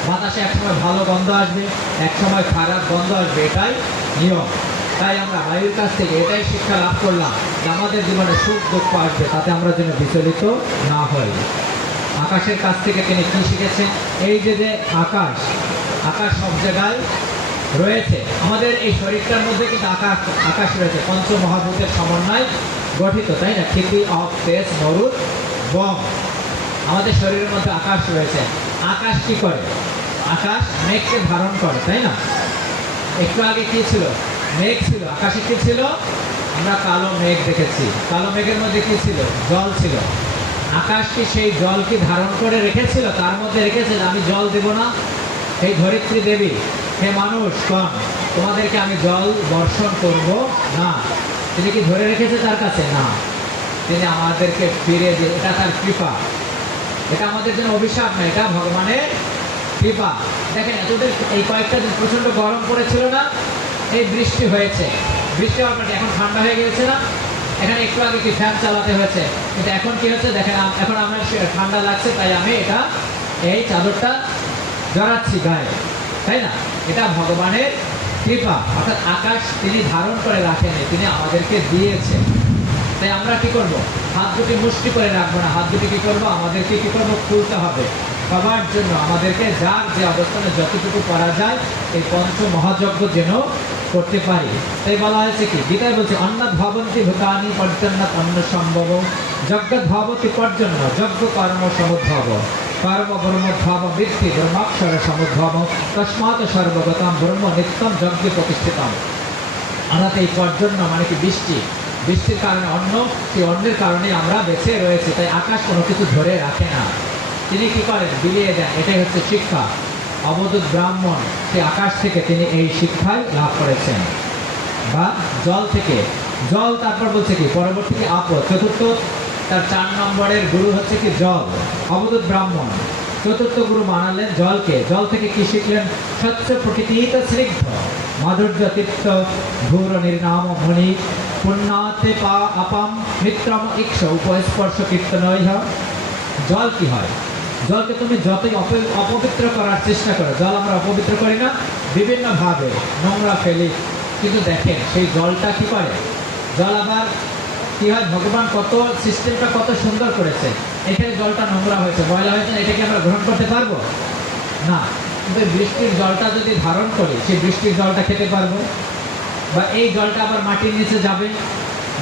বাতাসে একসময় ভালো গন্ধ আসবে, একসময় খারাপ গন্ধ আসবে, এটাই নিয়ম। তাই আমরা বায়ুর কাছ থেকে এটাই শিক্ষা লাভ করলাম যে আমাদের জীবনে সুখ দুঃখ আসবে, তাতে আমরা যেন বিচলিত না হই। আকাশের কাছ থেকে তিনি কি শিখেছেন? এই যে আকাশ, আকাশ সব জায়গায় রয়েছে। আমাদের এই শরীরটার মধ্যে কিন্তু আকাশ রয়েছে, পঞ্চমহাভূতের সমন্বয় গঠিত, তাই না? পৃথিবী, অফ, তেজ, মরুদ, বম। আমাদের শরীরের মধ্যে আকাশ রয়েছে। আকাশ কি করে? আকাশ মেঘকে ধারণ করে, তাই না? একটু আগে কি ছিল? মেঘ ছিল। আকাশে কি ছিল? আমরা কালো মেঘ দেখেছি। কালো মেঘের মধ্যে কি ছিল? জল ছিল। আকাশ কি সেই জল কি ধারণ করে রেখেছিল? তার মধ্যে রেখেছে আমি জল দেব না? এই ধরিত্রী দেবী, হে মানুষ কন, তোমাদেরকে আমি জল বর্ষণ করব না। তিনি কি ধরে রেখেছে তার কাছে? না, তিনি আমাদেরকে ফিরে দিয়ে, এটা তার কৃপা। এটা আমাদের জন্য অভিশাপ না, এটা ভগবানের কৃপা। দেখেন এতদিন এই কয়েকটা দিন প্রচণ্ড গরম পড়েছিল না, এই বৃষ্টি হয়েছে, বৃষ্টি হওয়ার পরে এখন ঠান্ডা হয়ে গিয়েছে না, এখানে একটু আগে কি ফ্যান চালাতে হয়েছে, কিন্তু এখন কি হচ্ছে দেখেন, এখন আমার ঠান্ডা লাগছে, তাই আমি এই চাদরটা জড়াচ্ছি গায়ে, তাই না? এটা ভগবানের কৃপা। অর্থাৎ আকাশ তিনি ধারণ করে রাখেনি, তিনি আমাদেরকে দিয়েছে। তাই আমরা কি করব? হাত দুটি মুষ্টি করে রাখবো না, হাত দুটি কি করবো? আমাদেরকে কি করবো? খুলতে হবে। সবার জন্য আমাদেরকে যার যে অবস্থানে যতটুকু করা যায় এই পঞ্চমহাযজ্ঞ যেন করতে পারি। তাই বলা হয়েছে কি, গীতায় বলছে অন্নাৎ ভবন্তি ভূতানি পর্জন্যাৎ অন্ন সম্ভব, যজ্ঞাৎ ভবতি পর্জন্য যজ্ঞ কর্ম সমুদ্ভব, কর্ম ব্রহ্মোদ্ভব বৃত্তি ব্রহ্মাক্ষর সমুদ্ভব, তস্মাৎ সর্বগতম ব্রহ্ম নিত্যম যজ্ঞে প্রতিষ্ঠিতম। অর্থাৎ এই পর্জন্য মানে কি বৃষ্টি, বৃষ্টির কারণে অন্ন, সেই অন্নের কারণে আমরা বেঁচে রয়েছি। তাই আকাশ কোনো কিছু ধরে রাখে না, তিনি কি করেন, বিলিয়ে দেন। এটাই হচ্ছে শিক্ষা। অবধূত ব্রাহ্মণ সেই আকাশ থেকে তিনি এই শিক্ষায় লাভ করেছেন, বা জল থেকে। জল তারপর বলছে কি, পরবর্তী আপ, চতুর্থ তার 4 নম্বরের গুরু হচ্ছে কি জল, অবধূত ব্রাহ্মণ। চতুর্থ গুরু বানালেন জলকে। জল থেকে কি শিখলেন? স্বচ্ছ প্রকৃতিত স্নিগ্ধ মাধুর্য তীর্থ ঘোর নির্নাম মণি পুণ্যাতে পা আপাম মিত্রম ইক্ষ উপস্পর্শ কীর্তনয়। জল কি হয়? জলকে তুমি যতই অপবিত্র করার চেষ্টা করো, জল আমরা অপবিত্র করি না, বিভিন্নভাবে নোংরা ফেলি, কিন্তু দেখেন সেই জলটা কি করে, জল আবার কি হয়, ভগবান কত সিস্টেমটা কত সুন্দর করেছে। এখানে জলটা নোংরা হয়েছে, ময়লা হয়েছে, এটাকে আমরা গ্রহণ করতে পারবো না। কিন্তু বৃষ্টির জলটা যদি ধারণ করি, সেই বৃষ্টির জলটা খেতে পারবো। বা এই জলটা আবার মাটির নিচে যাবে,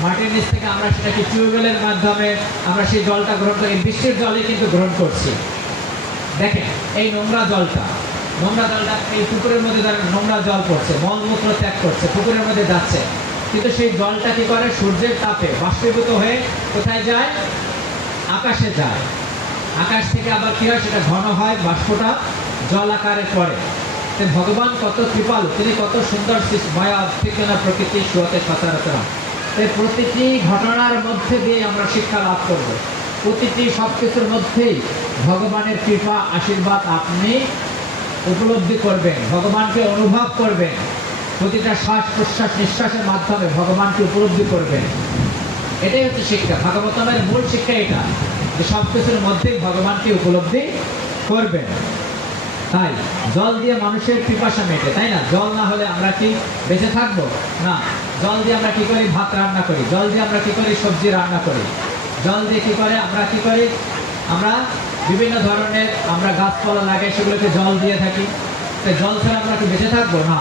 মাটির নিচ থেকে আমরা সেটাকে টিউবওয়েলের মাধ্যমে আমরা সেই জলটা গ্রহণ করি, এই বৃষ্টির জলই কিন্তু গ্রহণ করছি। দেখেন এই নোংরা জলটা এই পুকুরের মধ্যে নোংরা জল পড়ছে, মলমূত্র ত্যাগ করছে, পুকুরের মধ্যে যাচ্ছে, কিন্তু সেই জলটা কি করে, সূর্যের তাপে বাষ্পীভূত হয়ে কোথায় যায়? আকাশে যায়। আকাশ থেকে আবার কি হয়, সেটা ঘন হয়, বাষ্পটা জল আকারে পড়ে। তো ভগবান কত কৃপালু, তিনি কত সুন্দর মায়া ঠিকানা প্রকৃতি সুয়াতে সচরাচর। এই প্রতিটি ঘটনার মধ্যে দিয়ে আমরা শিক্ষা লাভ করব। প্রতিটি সব কিছুর মধ্যেই ভগবানের কৃপা আশীর্বাদ আপনি উপলব্ধি করবেন, ভগবানকে অনুভব করবেন। প্রতিটা শ্বাস প্রশ্বাস নিঃশ্বাসের মাধ্যমে ভগবানকে উপলব্ধি করবেন। এটাই হচ্ছে শিক্ষা। ভাগবতমের মূল শিক্ষা এটা, যে সব কিছুর মধ্যেই ভগবানকে উপলব্ধি করবেন। তাই জল দিয়ে মানুষের পিপাসা মেটে, তাই না? জল না হলে আমরা কি বেঁচে থাকবো? না। জল দিয়ে আমরা কি করি? ভাত রান্না করি। জল দিয়ে আমরা কি করি? সবজি রান্না করি। জল দিয়ে কি করে আমরা কি করি? আমরা বিভিন্ন ধরনের আমরা গাছপালা লাগাই, সেগুলোকে জল দিয়ে থাকি। তো জল ছাড়া আমরা কি বেঁচে থাকবো? না।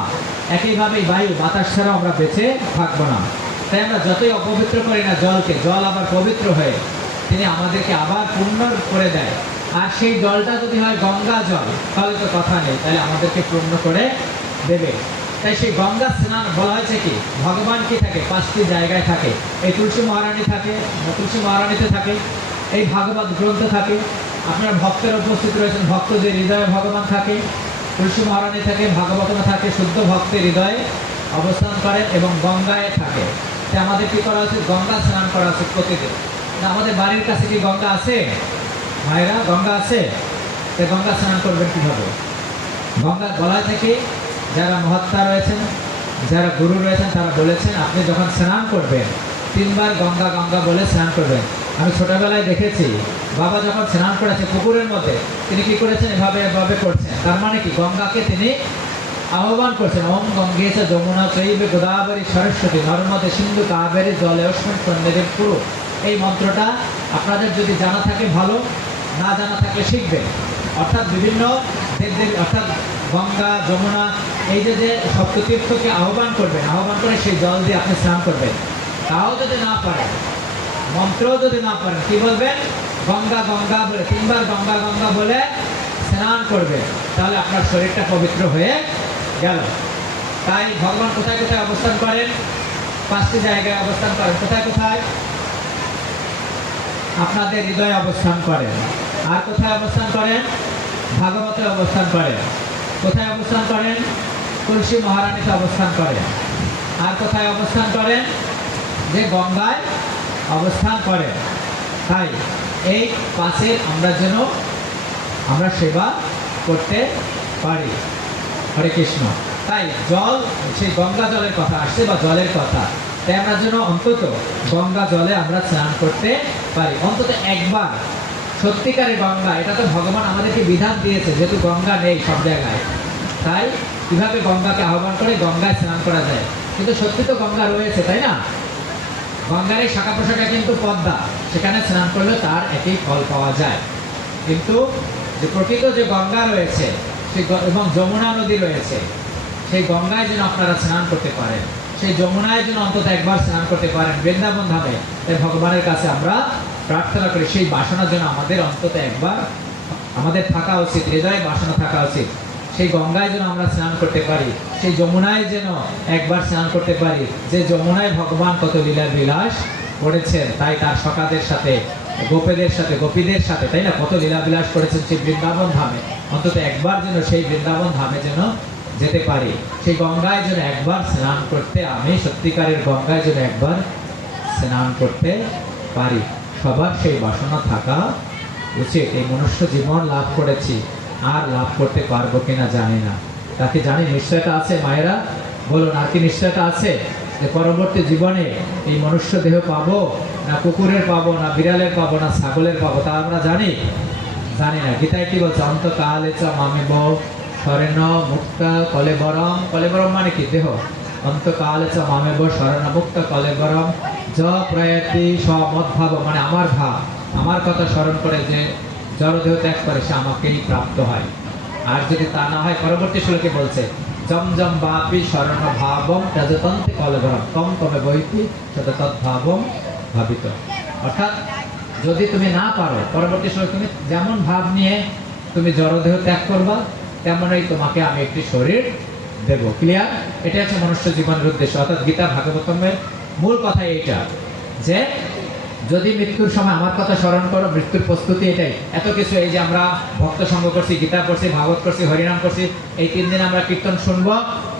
একইভাবে বায়ু বাতাস ছাড়াও আমরা বেঁচে থাকবো না। তাই আমরা যতই অপবিত্র করি না জলকে, জল আবার পবিত্র হয়ে তিনি আমাদেরকে আবার পূর্ণ করে দেয়। আর সেই জলটা যদি হয় গঙ্গা জল, তাহলে তো কথা নেই, তাহলে আমাদেরকে পূর্ণ করে দেবে। তাই সেই গঙ্গা স্নান বলা হয়েছে কি, ভগবান কি থাকে? 5টি জায়গায় থাকে। এই তুলসী মহারানী থাকে, তুলসী মহারানীতে থাকে, এই ভাগবত গ্রন্থ থাকে, আপনার ভক্তের উপস্থিত রয়েছেন, ভক্তদের হৃদয়ে ভগবান থাকে, তুলসী মহারানী থাকে, ভাগবতমে থাকে, শুদ্ধ ভক্তের হৃদয়ে অবস্থান করেন, এবং গঙ্গায় থাকে। তাই আমাদের কি করা উচিত? গঙ্গা স্নান করা উচিত প্রতিদিন। আমাদের বাড়ির কাছে কি গঙ্গা আছে? মায়েরা, গঙ্গা আছে? তো গঙ্গা স্নান করবেন কিভাবে? গঙ্গা গলায় থেকে যারা মহাত্মা রয়েছেন, যারা গুরু রয়েছেন, তারা বলেছেন আপনি যখন স্নান করবেন 3 বার গঙ্গা গঙ্গা বলে স্নান করবেন। আমি ছোটবেলায় দেখেছি, বাবা যখন স্নান করেছে পুকুরের মধ্যে, তিনি কি করেছেন? এভাবে এভাবে করছেন। তার মানে কি, গঙ্গাকে তিনি আহ্বান করছেন। ওম গঙ্গে চ যমুনা চৈব গোদাবরী সরস্বতী নর্মদে সিন্ধু কাবেরী জলে অস্মিন সন্নিধির পুরো। এই মন্ত্রটা আপনাদের যদি জানা থাকে ভালো, না জানা থাকলে শিখবেন। অর্থাৎ বিভিন্ন দেবদেবী, অর্থাৎ গঙ্গা যমুনা, এই যে সপ্ততীর্থকে আহ্বান করবেন, আহ্বান করে সেই জল দিয়ে আপনি স্নান করবেন। তাও যদি না পারেন, মন্ত্রও যদি না পারেন, কি বলবেন? গঙ্গা গঙ্গা বলে 3 বার গঙ্গা গঙ্গা বলে স্নান করবেন, তাহলে আপনার শরীরটা পবিত্র হয়ে গেল। তাই ভগবান কোথায় কোথায় অবস্থান করেন? 5টি জায়গায় অবস্থান করেন। কোথায় কোথায়? আপনাদের হৃদয়ে অবস্থান করেন। আর কোথায় অবস্থান করেন? ভাগবতে অবস্থান করেন। কোথায় অবস্থান করেন? তুলসী মহারানীতে অবস্থান করেন। আর কোথায় অবস্থান করেন? যে গঙ্গায় অবস্থান করেন। তাই এই 5-এর আমরা যেন আমরা সেবা করতে পারি। হরে কৃষ্ণ। তাই জল, সেই গঙ্গা জলের কথা আসছে, বা জলের কথা, তাই আমরা যেন অন্তত গঙ্গা জলে আমরা স্নান করতে পারি, অন্তত একবার। সত্যিকারের গঙ্গা, এটা তো ভগবান আমাদেরকে বিধান দিয়েছে, যেহেতু গঙ্গা নেই সব জায়গায়। তাই কিভাবে গঙ্গাকে আহ্বান করে গঙ্গায় স্নান করা যায়। কিন্তু সত্যি তো গঙ্গা রয়েছে, তাই না? গঙ্গার এই শাখা প্রশাখা কিন্তু পদ্মা, সেখানে স্নান করলে তার একই ফল পাওয়া যায়। কিন্তু যে প্রকৃত যে গঙ্গা রয়েছে, সেই এবং যমুনা নদী রয়েছে, সেই গঙ্গায় যেন আপনারা স্নান করতে পারেন, সেই যমুনায় যেন অন্তত একবার স্নান করতে পারেন বৃন্দাবন ধামে। তাই ভগবানের কাছে আমরা প্রার্থনা করি, সেই বাসনা যেন আমাদের অন্তত একবার আমাদের থাকা উচিত, হৃদয়ে বাসনা থাকা উচিত। সেই গঙ্গায় যেন আমরা স্নান করতে পারি, সেই যমুনায় যেন একবার স্নান করতে পারি, যে যমুনায় ভগবান কত লীলা বিলাস করেছেন। তাই তার সখাদের সাথে, গোপীদের সাথে, তাই না, কত লীলা বিলাস করেছেন সেই বৃন্দাবন ধামে। অন্তত একবার যেন সেই বৃন্দাবন ধামে যেন যেতে পারি, সেই গঙ্গায় যেন একবার স্নান করতে, আমি সত্যিকারের গঙ্গায় যেন একবার স্নান করতে পারি। সবার সেই বাসনা থাকা উচিত। এই মনুষ্য জীবন লাভ করেছি, আর লাভ করতে পারবো কিনা জানি না। তাকে জানি নিশ্চয়তা আছে মায়েরা, বলুন আর কি নিশ্চয়তা আছে যে পরবর্তী জীবনে এই মনুষ্য দেহ পাবো, না কুকুরের পাবো, না বিড়ালের পাবো, না ছাগলের পাবো, তা আমরা জানি না। গীতায় কি বলছে? অন্তকালে চ মামেব শরণ মুক্ত কলেবরম। কলেবরম মানে কি? দেহ। অন্তকালে চ মামেব শরণ মুক্ত কলেবরম য প্রয়তি সমদ্ভাব, মানে আমার ভাব, আমার কথা স্মরণ করে যে জড়দেহ ত্যাগ করে সে আমাকেই প্রাপ্ত হয়। আর যদি তা না হয়, পরবর্তী শ্লোকে বলছে জম জম বাপি শরণ ভাবম তজতন্তে কলেবরম তম তবে বৈতি তদ্ভাবম ভাবিত। অর্থাৎ যদি তুমি না পারো, পরবর্তী শ্লোকে তুমি যেমন ভাব নিয়ে তুমি জড়দেহ ত্যাগ করবা, তেমনই তোমাকে আমি একটি শরীর দেব। ক্লিয়ার? এটা হচ্ছে মনুষ্য জীবনের উদ্দেশ্য। অর্থাৎ গীতা ভাগবতমের মূল কথা এইটা, যে যদি মৃত্যুর সময় আমার কথা স্মরণ করো, মৃত্যুর প্রস্তুতি এটাই। এত কিছু, এই যে আমরা ভক্ত সঙ্গ করছি, গীতা করছি, ভাগবত করছি, হরিনাম করছি, এই 3 দিন আমরা কীর্তন শুনবো,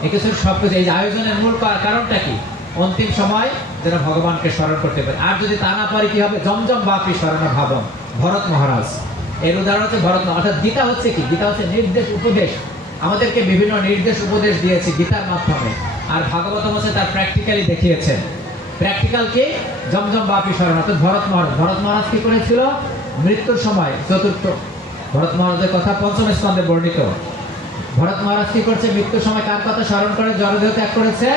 এই কিছু সব কিছু, এই আয়োজনের মূল কারণটা কি? অন্তিম সময় যেন ভগবানকে স্মরণ করতে পারি। আর যদি তা না পারি কি হবে? জমজম বাপি স্মরণ ভাবম। ভরত মহারাজ এর উদাহরণ হচ্ছে ভরত। অর্থাৎ গীতা হচ্ছে কি? গীতা হচ্ছে নির্দেশ, উপদেশ। আমাদেরকে বিভিন্ন নির্দেশ উপদেশ দিয়েছে গীতার মাধ্যমে। আর ভাগবতম হচ্ছে তার প্র্যাকটিক্যালি দেখিয়েছেন। প্র্যাকটিক্যাল কি? জমজম বাপি স্মরণ। অর্থাৎ ভরত মহারাজ কি করেছিল? মৃত্যুর সময়, চতুর্থ ভরত মহারাজের কথা 5ম স্কন্ধে বর্ণিত। ভরত মহারাজ কি করছে? মৃত্যুর সময় কার কথা স্মরণ করে জড়দেহ ত্যাগ করেছে?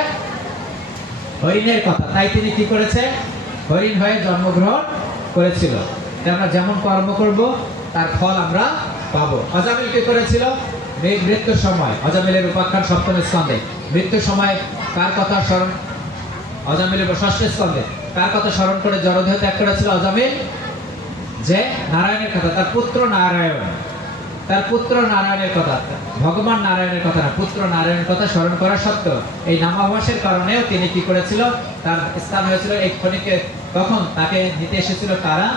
হরিণের কথা। তাই তিনি কি করেছে? হরিণ হয়ে জন্মগ্রহণ করেছিল। তাই আমরা যেমন কর্ম করব তার ফল আমরা পাবো। অজামিল কি করেছিল? মৃত্যুর সময়, অজামিলের উপাখ্যান 7ম স্কন্ধে, মৃত্যুর সময় কার কথা স্মরণ? অজামিলের 6ষ্ঠ স্কন্ধে কার কথা স্মরণ করে জড়দেহ ত্যাগ করেছিল অজামিল? যে নারায়ণের কথা, তার পুত্র নারায়ণ, তার পুত্র নারায়ণের কথা, ভগবান নারায়ণের কথা না, পুত্র নারায়ণের কথা স্মরণ করা সত্ত্বেও এই নামাভাসের কারণেও তিনি কি করেছিল? তার স্থান হয়েছিল এই ক্ষণিকে। তখন তাকে নিতে এসেছিল কারা?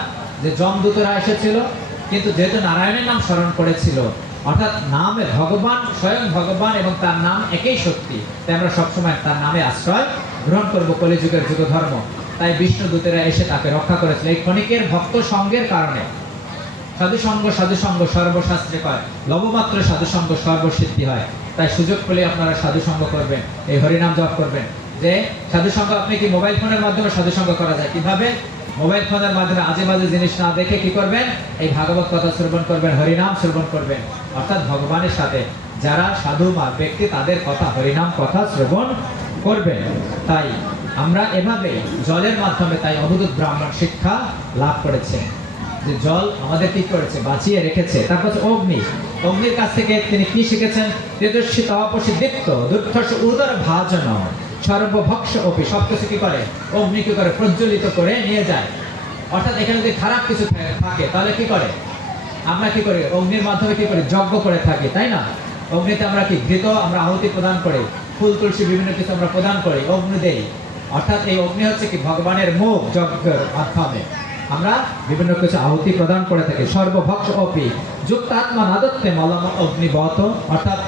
যে যমদূতরা এসেছিল। কিন্তু যেহেতু নারায়ণের নাম স্মরণ করেছিল, অর্থাৎ নামে ভগবান, স্বয়ং ভগবান এবং তার নাম একই শক্তি, তাই আমরা সবসময় তার নামে আশ্রয় গ্রহণ করবো কলিযুগের যুগ ধর্ম। তাই বিষ্ণু দূতেরা এসে তাকে রক্ষা করেছিল এই ক্ষণিকের ভক্ত সঙ্গের কারণে। সাধুসঙ্গ সর্বশাস্ত্রে কয়, লবমাত্র সাধুসঙ্গ সর্বসিদ্ধি হয়। তাই সুযোগ পেলে আপনারা সাধুসঙ্গ করবেন, এই হরিনাম জপ করবেন। যে সাধুসঙ্গ আপনি কি মোবাইল ফোনের মাধ্যমে সাধুসঙ্গ করা যায়? কিভাবে? মোবাইল ফোনের মাধ্যমে আজে বাজে জিনিস না দেখে কি করবেন? এই ভাগবত কথা শ্রবণ করবেন, হরিনাম শ্রবণ করবেন। অর্থাৎ ভগবানের সাথে যারা সাধু ব্যক্তি, তাদের কথা, হরিনাম কথা শ্রবণ করবেন। তাই আমরা এভাবে জলের মাধ্যমে তাই অবধূত ব্রাহ্মণ শিক্ষা লাভ করেছে, যে জল আমাদের কি করেছে? বাঁচিয়ে রেখেছে। তারপর অগ্নি, অগ্নির কাছ থেকে তিনি কি শিখেছেন? তেজস্বী তপস্বী দীপ্ত দুর্ধর্ষ উদর ভাজন সর্বভক্ষ অপি, সবকিছু কি করে? অগ্নি কি করে? প্রজ্বলিত করে নিয়ে যায়। অর্থাৎ এখানে যদি খারাপ কিছু থাকে তাহলে কি করে? আমরা কি করি? অগ্নির মাধ্যমে কি করি? যজ্ঞ করে থাকি, তাই না? অগ্নিতে আমরা কি ঘৃত, আমরা আহুতি প্রদান করি, ফুল তুলসী বিভিন্ন কিছু আমরা প্রদান করি, অগ্নি দেই। অর্থাৎ এই অগ্নি হচ্ছে কি? ভগবানের মুখ, যজ্ঞের মাধ্যমে আমরা বিভিন্ন কিছু আহুতি প্রদান করে থাকি। সর্বভক্ষ অপি যুক্তাত্মা নাদত্তে মলম অগ্নিবত, অর্থাৎ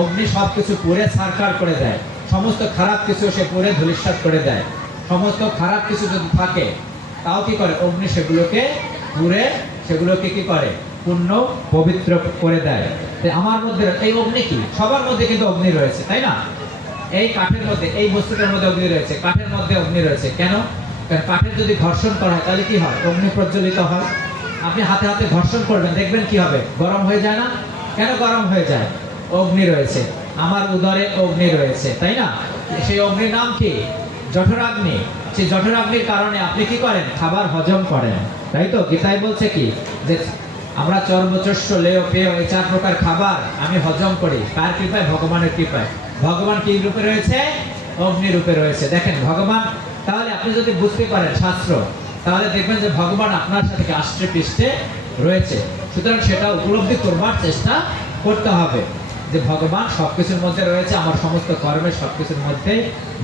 অগ্নি সব কিছু পুড়ে ছারখার করে দেয়। সমস্ত খারাপ কিছু সে পুড়ে ধূলিসাৎ করে দেয়। সমস্ত খারাপ কিছু যদি থাকে তাও কি করে? অগ্নি সেগুলোকে পুড়ে, সেগুলোকে কি করে? পূর্ণ পবিত্র করে দেয়। আমার মধ্যে এই অগ্নি কি? সবার মধ্যে কিন্তু অগ্নি রয়েছে, তাই না? এই কাঠের মধ্যে, এই বস্তুটার মধ্যে অগ্নি রয়েছে, কাঠের মধ্যে অগ্নি রয়েছে। কেন? কারণ কাঠের যদি ঘর্ষণ করা হয় তাহলে কি হয়? অগ্নি প্রজ্বলিত হয়। আপনি হাতে হাতে ঘর্ষণ করবেন, দেখবেন কি হবে? গরম হয়ে যায় না? কেন গরম হয়ে যায়? অগ্নি রয়েছে। আমার উদরে অগ্নি রয়েছে, তাই না? সেই অগ্নির নাম কি? জঠরাগ্নি। সেই জঠরাগ্নির কারণে আপনি কি করেন? খাবার হজম করেন, তাই তো? গীতায় বলছে কি? যে আমরা চর্বচস্য লেয় পেয়, এই 4 প্রকার খাবার আমি হজম করি। কার কৃপায়? ভগবানের কৃপায়। ভগবান কি রূপে রয়েছে? অগ্নি রূপে রয়েছে। দেখেন ভগবান, তাহলে আপনি যদি বুঝতে পারেন শাস্ত্র, তাহলে দেখবেন যে ভগবান আপনার সাথে আষ্টে পৃষ্ঠে রয়েছে। সুতরাং সেটা উপলব্ধি করবার চেষ্টা করতে হবে। যে ভগবান সবকিছুর মধ্যে রয়েছে, আমার সমস্ত কর্মের সবকিছুর মধ্যে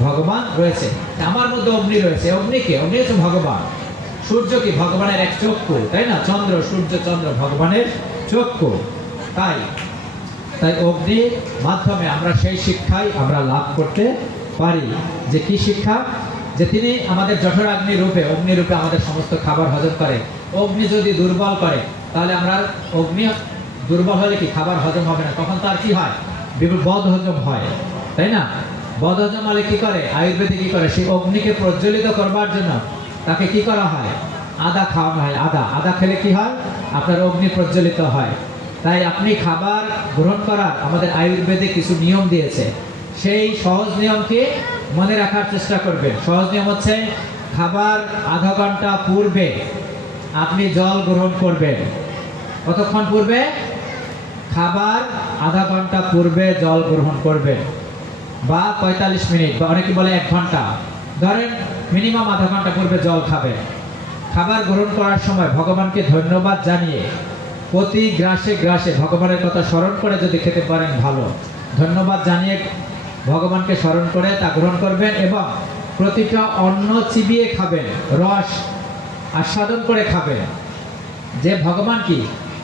ভগবান রয়েছে। আমার মধ্যে অগ্নি রয়েছে। অগ্নিকে, অগ্নি হচ্ছে ভগবান। সূর্য কি ভগবানের এক চক্ষু, তাই না? চন্দ্র, সূর্য, চন্দ্র ভগবানের চক্ষু। তাই তাই অগ্নির মাধ্যমে আমরা সেই শিক্ষাই আমরা লাভ করতে পারি। যে কি শিক্ষা? যে তিনি আমাদের জঠরাগ্নি রূপে, অগ্নি রূপে আমাদের সমস্ত খাবার হজম করে। অগ্নি যদি দুর্বল করে, তাহলে আমরা, অগ্নি দুর্বল হলে কি খাবার হজম হবে না, তখন তার কি হয়? বদ হজম হয়, তাই না? বদ হজম হলে কি করে? আয়ুর্বেদে কি করে? সেই অগ্নিকে প্রজ্বলিত করবার জন্য তাকে কি করা হয়? আদা খাওয়ানো হয়। আদা খেলে কি হয়? আপনার অগ্নি প্রজ্বলিত হয়। তাই আপনি খাবার গ্রহণ করার আমাদের আয়ুর্বেদে কিছু নিয়ম দিয়েছে, সেই সহজ নিয়মকে মনে রাখার চেষ্টা করবেন। সহজ নিয়ম হচ্ছে, খাবার আধা ঘন্টা পূর্বে আপনি জল গ্রহণ করবেন। কতক্ষণ পূর্বে? খাবার আধা ঘন্টা পূর্বে জল গ্রহণ করবেন, বা 45 মিনিট, বা অনেকে বলে 1 ঘন্টা। ধরেন মিনিমাম আধা ঘন্টা পূর্বে জল খাবেন। খাবার গ্রহণ করার সময় ভগবানকে ধন্যবাদ জানিয়ে প্রতি গ্রাসে গ্রাসে ভগবানের কথা স্মরণ করে যদি খেতে পারেন ভালো। ধন্যবাদ জানিয়ে ভগবানকে স্মরণ করে তা গ্রহণ করবেন, এবং প্রতিটা অন্ন চিবিয়ে খাবেন, রস আস্বাদন করে খাবেন। যে ভগবান কি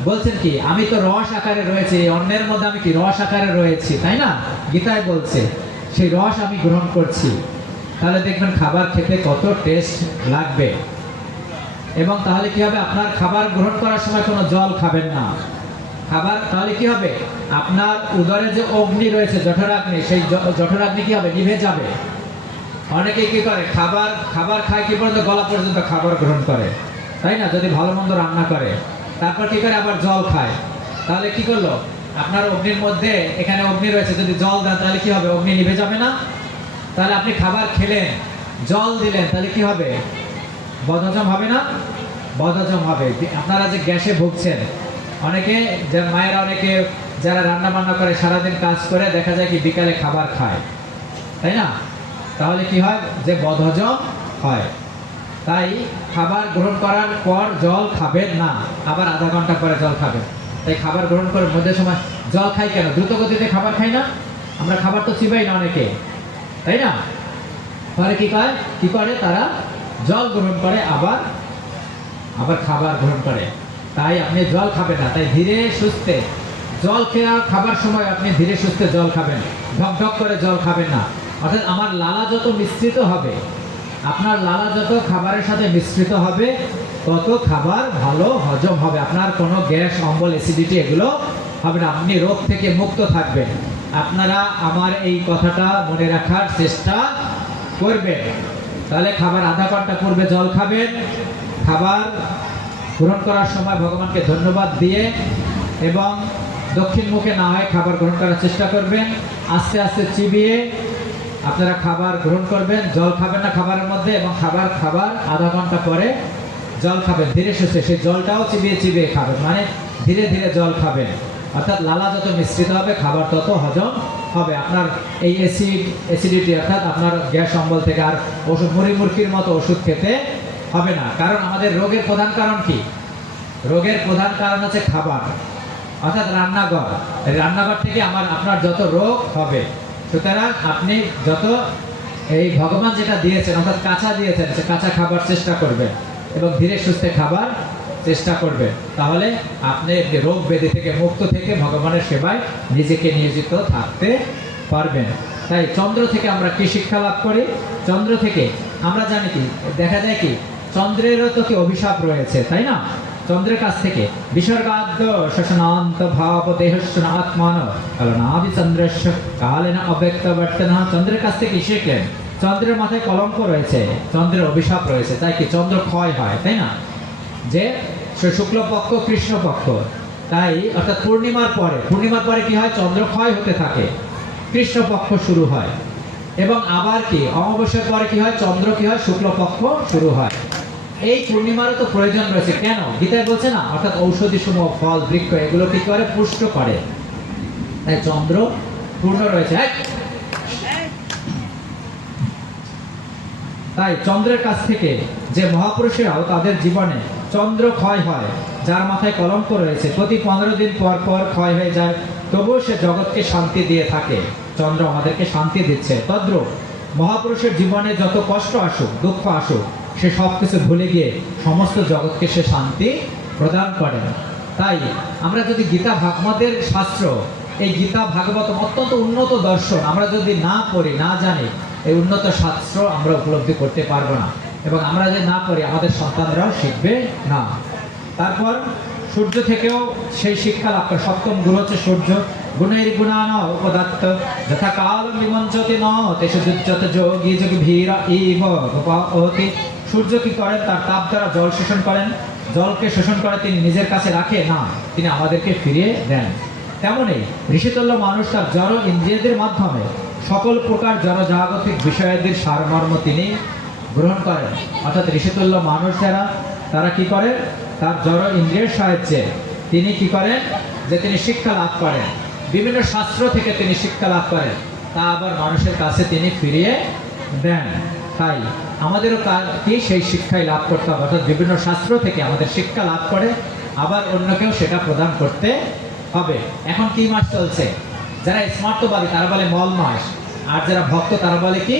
বলছেন? কি আমি তো রস আকারে রয়েছে, অন্নের মধ্যে আমি কি রস আকারে রয়েছি, তাই না? গীতায় বলছে সেই রস আমি গ্রহণ করছি। তাহলে দেখবেন খাবার খেতে কত টেস্ট লাগবে। এবং তাহলে কি হবে? আপনার খাবার গ্রহণ করার সময় কোনো জল খাবেন না। খাবার তাহলে কি হবে? আপনার উদরে যে অগ্নি রয়েছে, জঠরাগ্নি, সেই জঠরাগ্নি কি হবে? নিভে যাবে। অনেকে কি করে? খাবার খায় কি পর্যন্ত? গলা পর্যন্ত খাবার গ্রহণ করে, তাই না? যদি ভালো মন্দ রান্না করে, তারপর কি করে? আবার জল খায়। তাহলে কি করলো? আপনার অগ্নির মধ্যে, এখানে অগ্নি রয়েছে, যদি জল দেন তাহলে কি হবে? অগ্নি নিভে যাবে না? তাহলে আপনি খাবার খেলেন, জল দিলেন, তাহলে কি হবে? বদহজম হবে না? বদহজম হবে। আপনারা যে গ্যাসে ভুগছেন, অনেকে, যে মায়েরা, অনেকে যারা রান্না বান্না করে সারাদিন কাজ করে, দেখা যায় কি বিকালে খাবার খায়, তাই না? তাহলে কি হয়? যে বদহজম হয়। তাই খাবার গ্রহণ করার পর জল খাবেন না, আবার আধা ঘন্টা পরে জল খাবেন। তাই খাবার গ্রহণ করার মধ্যে সময় জল খাই কেন? দ্রুত গতিতে খাবার খাই না আমরা? খাবার তো চিবাই না অনেকে, তাই না? তাহলে কি করে তারা? জল গ্রহণ করে, আবার খাবার গ্রহণ করে। তাই আপনি জল খাবেন না। তাই ধীরে সুস্থে জল খাবার সময় আপনি ধীরে সুস্থে জল খাবেন, ঢকঢক করে জল খাবেন না। অর্থাৎ আমার লালা যত মিশ্রিত হবে, আপনার লালা যত খাবারের সাথে মিশ্রিত হবে, তত খাবার ভালো হজম হবে। আপনার কোনো গ্যাস, অম্বল, অ্যাসিডিটি এগুলো হবে না। আপনি রোগ থেকে মুক্ত থাকবেন। আপনারা আমার এই কথাটা মনে রাখার চেষ্টা করবেন। তাহলে খাবার আধা ঘন্টা পূর্বে জল খাবেন। খাবার গ্রহণ করার সময় ভগবানকে ধন্যবাদ দিয়ে, এবং দক্ষিণ মুখে না হয় খাবার গ্রহণ করার চেষ্টা করবেন। আস্তে আস্তে চিবিয়ে আপনারা খাবার গ্রহণ করবেন। জল খাবেন না খাবারের মধ্যে, এবং খাবার আধা ঘন্টা পরে জল খাবেন ধীরে সুস্থে। সেই জলটাও চিবিয়ে চিবিয়ে খাবেন, মানে ধীরে ধীরে জল খাবেন। অর্থাৎ লালা যত মিশ্রিত হবে, খাবার তত হজম হবে। আপনার এই অ্যাসিডিটি, অর্থাৎ আপনার গ্যাস, অম্বল থেকে আর ওষুধ, মুড়ির মতো ওষুধ খেতে হবে না। কারণ আমাদের রোগের প্রধান কারণ কি? রোগের প্রধান কারণ হচ্ছে খাবার, অর্থাৎ রান্নাঘর থেকে আপনার যত রোগ হবে। সুতরাং আপনি যত এই ভগবান যেটা দিয়েছেন, অর্থাৎ কাঁচা দিয়েছেন, সে কাঁচা খাবার চেষ্টা করবেন, এবং ধীরে সুস্থে খাবার চেষ্টা করবেন। তাহলে আপনি রোগ ব্যাধি থেকে মুক্ত থেকে ভগবানের সেবায় নিজেকে নিয়োজিত থাকতে পারবেন। তাই চন্দ্র থেকে আমরা কি শিক্ষা লাভ করি? চন্দ্র থেকে আমরা জানি কি, দেখা যায় কি, চন্দ্রেরও তো কি অভিশাপ রয়েছে, তাই না? চন্দ্রের কাছ থেকে বিসর্গাদ্য শশনান্ত ভাব দেহস্য আত্মান কালনাভি চন্দ্রস্য কালেন অব্যক্তবর্তন। চন্দ্রের কাছ থেকে শিখলেন। চন্দ্রের মাথায় কলঙ্ক রয়েছে, চন্দ্রের অভিশাপ রয়েছে। তাই কি চন্দ্র ক্ষয় হয়, তাই না? যে শুক্লপক্ষ, কৃষ্ণপক্ষ, তাই অর্থাৎ পূর্ণিমার পরে কি হয়? চন্দ্র ক্ষয় হতে থাকে, কৃষ্ণপক্ষ শুরু হয়। এবং আবার কি অমাবস্যার পরে কি হয়? চন্দ্র কি হয়? শুক্লপক্ষ শুরু হয়। এই পূর্ণিমারও তো প্রয়োজন রয়েছে। কেন? গীতায় বলছে না, অর্থাৎ ঔষধি সমূহ, ফল, বৃক্ষ এগুলো কি করে? পুষ্ট করে। তাই চন্দ্র পূর্ণ রয়েছে। তাই চন্দ্রের কাছ থেকে যে মহাপুরুষেরাও তাদের জীবনে চন্দ্র ক্ষয় হয়, যার মাথায় কলঙ্ক রয়েছে, প্রতি 15 দিন পর পর ক্ষয় হয়ে যায়, তবুও সে জগৎকে শান্তি দিয়ে থাকে। চন্দ্র আমাদেরকে শান্তি দিচ্ছে। তদ্রূপ মহাপুরুষের জীবনে যত কষ্ট আসুক, দুঃখ আসুক, সে সব কিছু ভুলে গিয়ে সমস্ত জগৎকে সে শান্তি প্রদান করেন। তাই আমরা যদি আমাদের শাস্ত্র, এই গীতা ভাগবত অত্যন্ত উন্নত দর্শন, আমরা যদি না পড়ি, না জানি, এই উন্নত শাস্ত্র আমরা উপলব্ধি করতে পারবো না, এবং আমরা যদি না পড়ি আমাদের সন্তানরাও শিখবে না। তারপর সূর্য থেকেও সেই শিক্ষা লাভ করে। সপ্তম গুরু হচ্ছে সূর্য। গুণের গুণান উপদাত্ত যথা কাল বিমঞ্চতে ন তেষু যুজ্যত যোগী যোগী ভীর ইব গোপাতি। সূর্য কি করেন? তার তাপ দ্বারা জল শোষণ করেন। জলকে শোষণ করে তিনি নিজের কাছে রাখে না, তিনি আমাদেরকে ফিরিয়ে দেন। তেমনই ঋষিতুল্য মানুষ তার জড় ইন্দ্রিয়দের মাধ্যমে সকল প্রকার জড়জাগতিক বিষয়াদির সারমর্ম তিনি গ্রহণ করেন। অর্থাৎ ঋষিতুল্য মানুষ যারা, তারা কি করেন? তার জড় ইন্দ্রিয়ের সাহায্যে তিনি কি করেন? যে তিনি শিক্ষা লাভ করেন, বিভিন্ন শাস্ত্র থেকে তিনি শিক্ষা লাভ করেন, তা আবার মানুষের কাছে তিনি ফিরিয়ে দেন। তাই আমাদেরও কি সেই শিক্ষাই লাভ করতে হবে, অর্থাৎ বিভিন্ন শাস্ত্র থেকে আমাদের শিক্ষা লাভ করে আবার অন্যকেও সেটা প্রদান করতে হবে। এখন কি মাস চলছে? যারা স্মার্তবাদী তারা বলে মল মাস, আর যারা ভক্ত তারা বলে কি?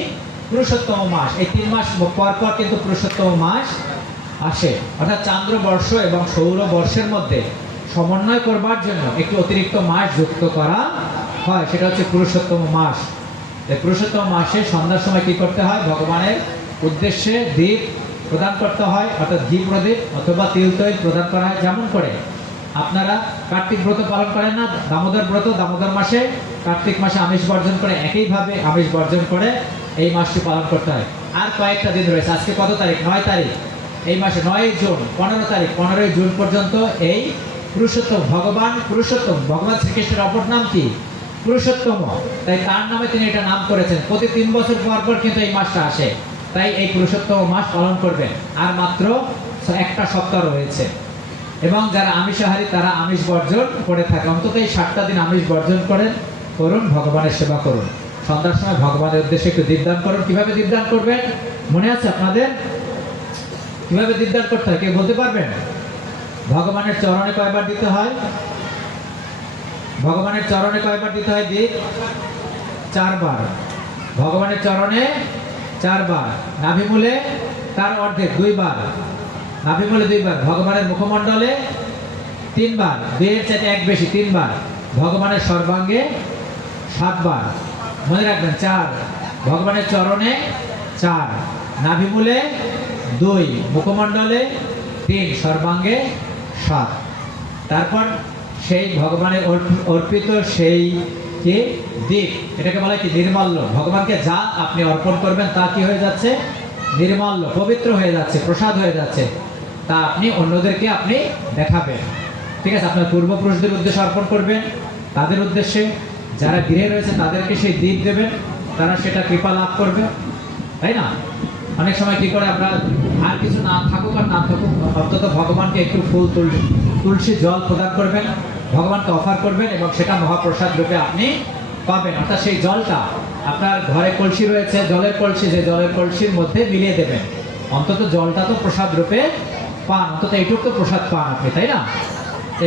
পুরুষোত্তম মাস। এই 3 মাস পর পর কিন্তু পুরুষোত্তম মাস আসে। অর্থাৎ চান্দ্রবর্ষ এবং সৌরবর্ষের মধ্যে সমন্বয় করবার জন্য একটি অতিরিক্ত মাস যুক্ত করা হয়, সেটা হচ্ছে পুরুষোত্তম মাস। এই পুরুষোত্তম মাসে সন্ধ্যার সময় কি করতে হয়? ভগবানের উদ্দেশ্যে দীপ প্রদান করতে হয়, অর্থাৎ ঘি প্রদীপ অথবা তিল তৈল প্রদান করা হয়। যেমন করে আপনারা কার্তিক ব্রত পালন করেন না, দামোদর ব্রত, দামোদর মাসে কার্তিক মাসে আমিষ বর্জন করে, একইভাবে আমিষ বর্জন করে এই মাসটি পালন করতে হয়। আর কয়েকটা দিন রয়েছে। আজকে কত তারিখ? 9 তারিখ। এই মাসে 9 জুন, 15 তারিখ, 15 জুন পর্যন্ত এই পুরুষোত্তম, ভগবান পুরুষোত্তম, ভগবান শ্রীকৃষ্ণের অপর নাম কি? পুরুষোত্তম। তাই তার নামে তিনি এটা নাম করেছেন। প্রতি 3 বছর পর পর কিন্তু এই মাসটা আসে। তাই এই পুরুষোত্তম মাস পালন করবেন। আর মাত্র একটা সপ্তাহ রয়েছে। এবং যারা আমিষাহারী তারা আমিষ বর্জন করে থাকে। অন্তত এই 7টা দিন আমিষ বর্জন করুন, ভগবানের সেবা করুন। সন্ধ্যার সময় ভগবানের উদ্দেশ্যে একটু দীপদান করুন। কিভাবে দীপদান করবেন মনে আছে আপনাদের? কিভাবে দীপদান করতে হয় কেউ বলতে পারবেন? ভগবানের চরণে কয়বার দিতে হয়? ভগবানের চরণে কয়বার দিতে হয় দীপ? 4 বার। ভগবানের চরণে 4 বার। নাভিমূলে তার অর্ধেক 2 বার। নাভিমূলে 2 বার। ভগবানের মুখমণ্ডলে 3 বার। 2 এর চাইতে 1 বেশি, 3 বার। ভগবানের সর্বাঙ্গে 7 বার। মনে রাখবেন 4। ভগবানের চরণে 4, নাভিমূলে 2, মুখমণ্ডলে 3, সর্বাঙ্গে 7। তারপর সেই ভগবানের অর্পিত সেই কি দীপ, এটাকে বলা হয় কি? নির্মাল্য। ভগবানকে যা আপনি অর্পণ করবেন তা কি হয়ে যাচ্ছে? নির্মাল্য, পবিত্র হয়ে যাচ্ছে, প্রসাদ হয়ে যাচ্ছে। তা আপনি অন্যদেরকে আপনি দেখাবেন। ঠিক আছে? আপনার পূর্বপুরুষদের উদ্দেশ্যে অর্পণ করবেন, তাদের উদ্দেশ্যে। যারা গৃহে রয়েছে তাদেরকে সেই দীপ দেবেন, তারা সেটা কৃপা লাভ করবে, তাই না? অনেক সময় কি করে আমরা, আর কিছু না থাকুক আর না থাকুক, অন্তত ভগবানকে একটু ফুল তুলসী জল প্রদান করবেন, ভগবানকে অফার করবেন, এবং সেটা মহাপ্রসাদ রূপে আপনি পাবেন। অর্থাৎ সেই জলটা আপনার ঘরে কলসি রয়েছে, জলের কলসি, যে জলের কলসির মধ্যে মিলিয়ে দেবেন। অন্তত জলটা তো প্রসাদ রূপে পান, অন্তত এইটুকু তো প্রসাদ পান আপনি, তাই না?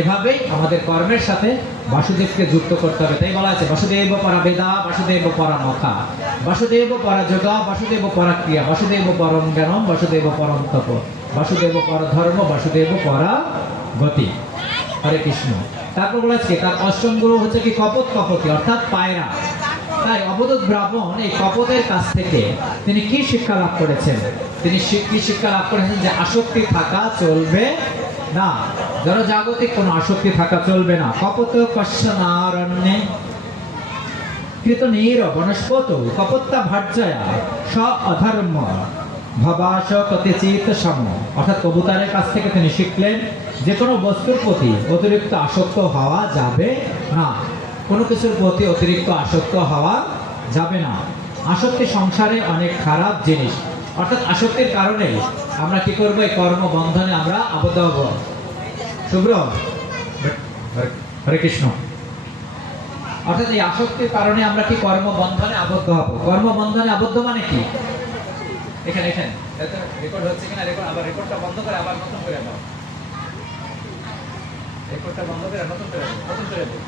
এভাবেই আমাদের কর্মের সাথে বাসুদেবকে যুক্ত করতে হবে। তাই বলা আছে বাসুদেব পরা বেদা, বাসুদেব পরা মখা, বাসুদেব পরা যোগা, বাসুদেব পরা ক্রিয়া, বাসুদেব পরম জ্ঞানম, বাসুদেব পরম তপ, বাসুদেব পর ধর্ম, বাসুদেব পরা গতি। হরে কৃষ্ণ। তারপর বলা আছে তার 8ম গুরু হচ্ছে কি? কপতি, অর্থাৎ পায়রা। তাই অবধূত ব্রাহ্মণ এই কপতের কাছ থেকে তিনি কি শিক্ষা লাভ করেছেন? তিনি কি শিক্ষা লাভ করেছেন? যে আসক্তি থাকা চলবে না, জড়জাগতিক কোনো আসক্তি থাকা চলবে না। কপত কশ্যনারণ্যে কৃত নীর বনস্পত কপত্তা ভার্যয়া স অধর্ম ভবাস কতিচিত সম। অর্থাৎ কবুতরের কাছ থেকে তিনি শিখলেন যে কোনো বস্তুর প্রতি অতিরিক্ত আসক্ত হওয়া যাবে না, কোনো কিছুর প্রতি অতিরিক্ত আসক্ত হওয়া যাবে না। আসক্তি সংসারে অনেক খারাপ জিনিস। অর্থাৎ আসক্তির কারণে আমরা কি করবো? এই কর্মবন্ধনে আমরা আবদ্ধ হব। শুভ্র, হরে কৃষ্ণ। অর্থাৎ এই আসক্তির কারণে আমরা কি কর্মবন্ধনে আবদ্ধ হব। কর্মবন্ধনে আবদ্ধ মানে কি? এখানে রেকর্ড হচ্ছে কিনা? আবার রেকর্ডটা বন্ধ করে আবার নতুন করে দাও। রেকর্ডটা বন্ধ করে নতুন করে দাও।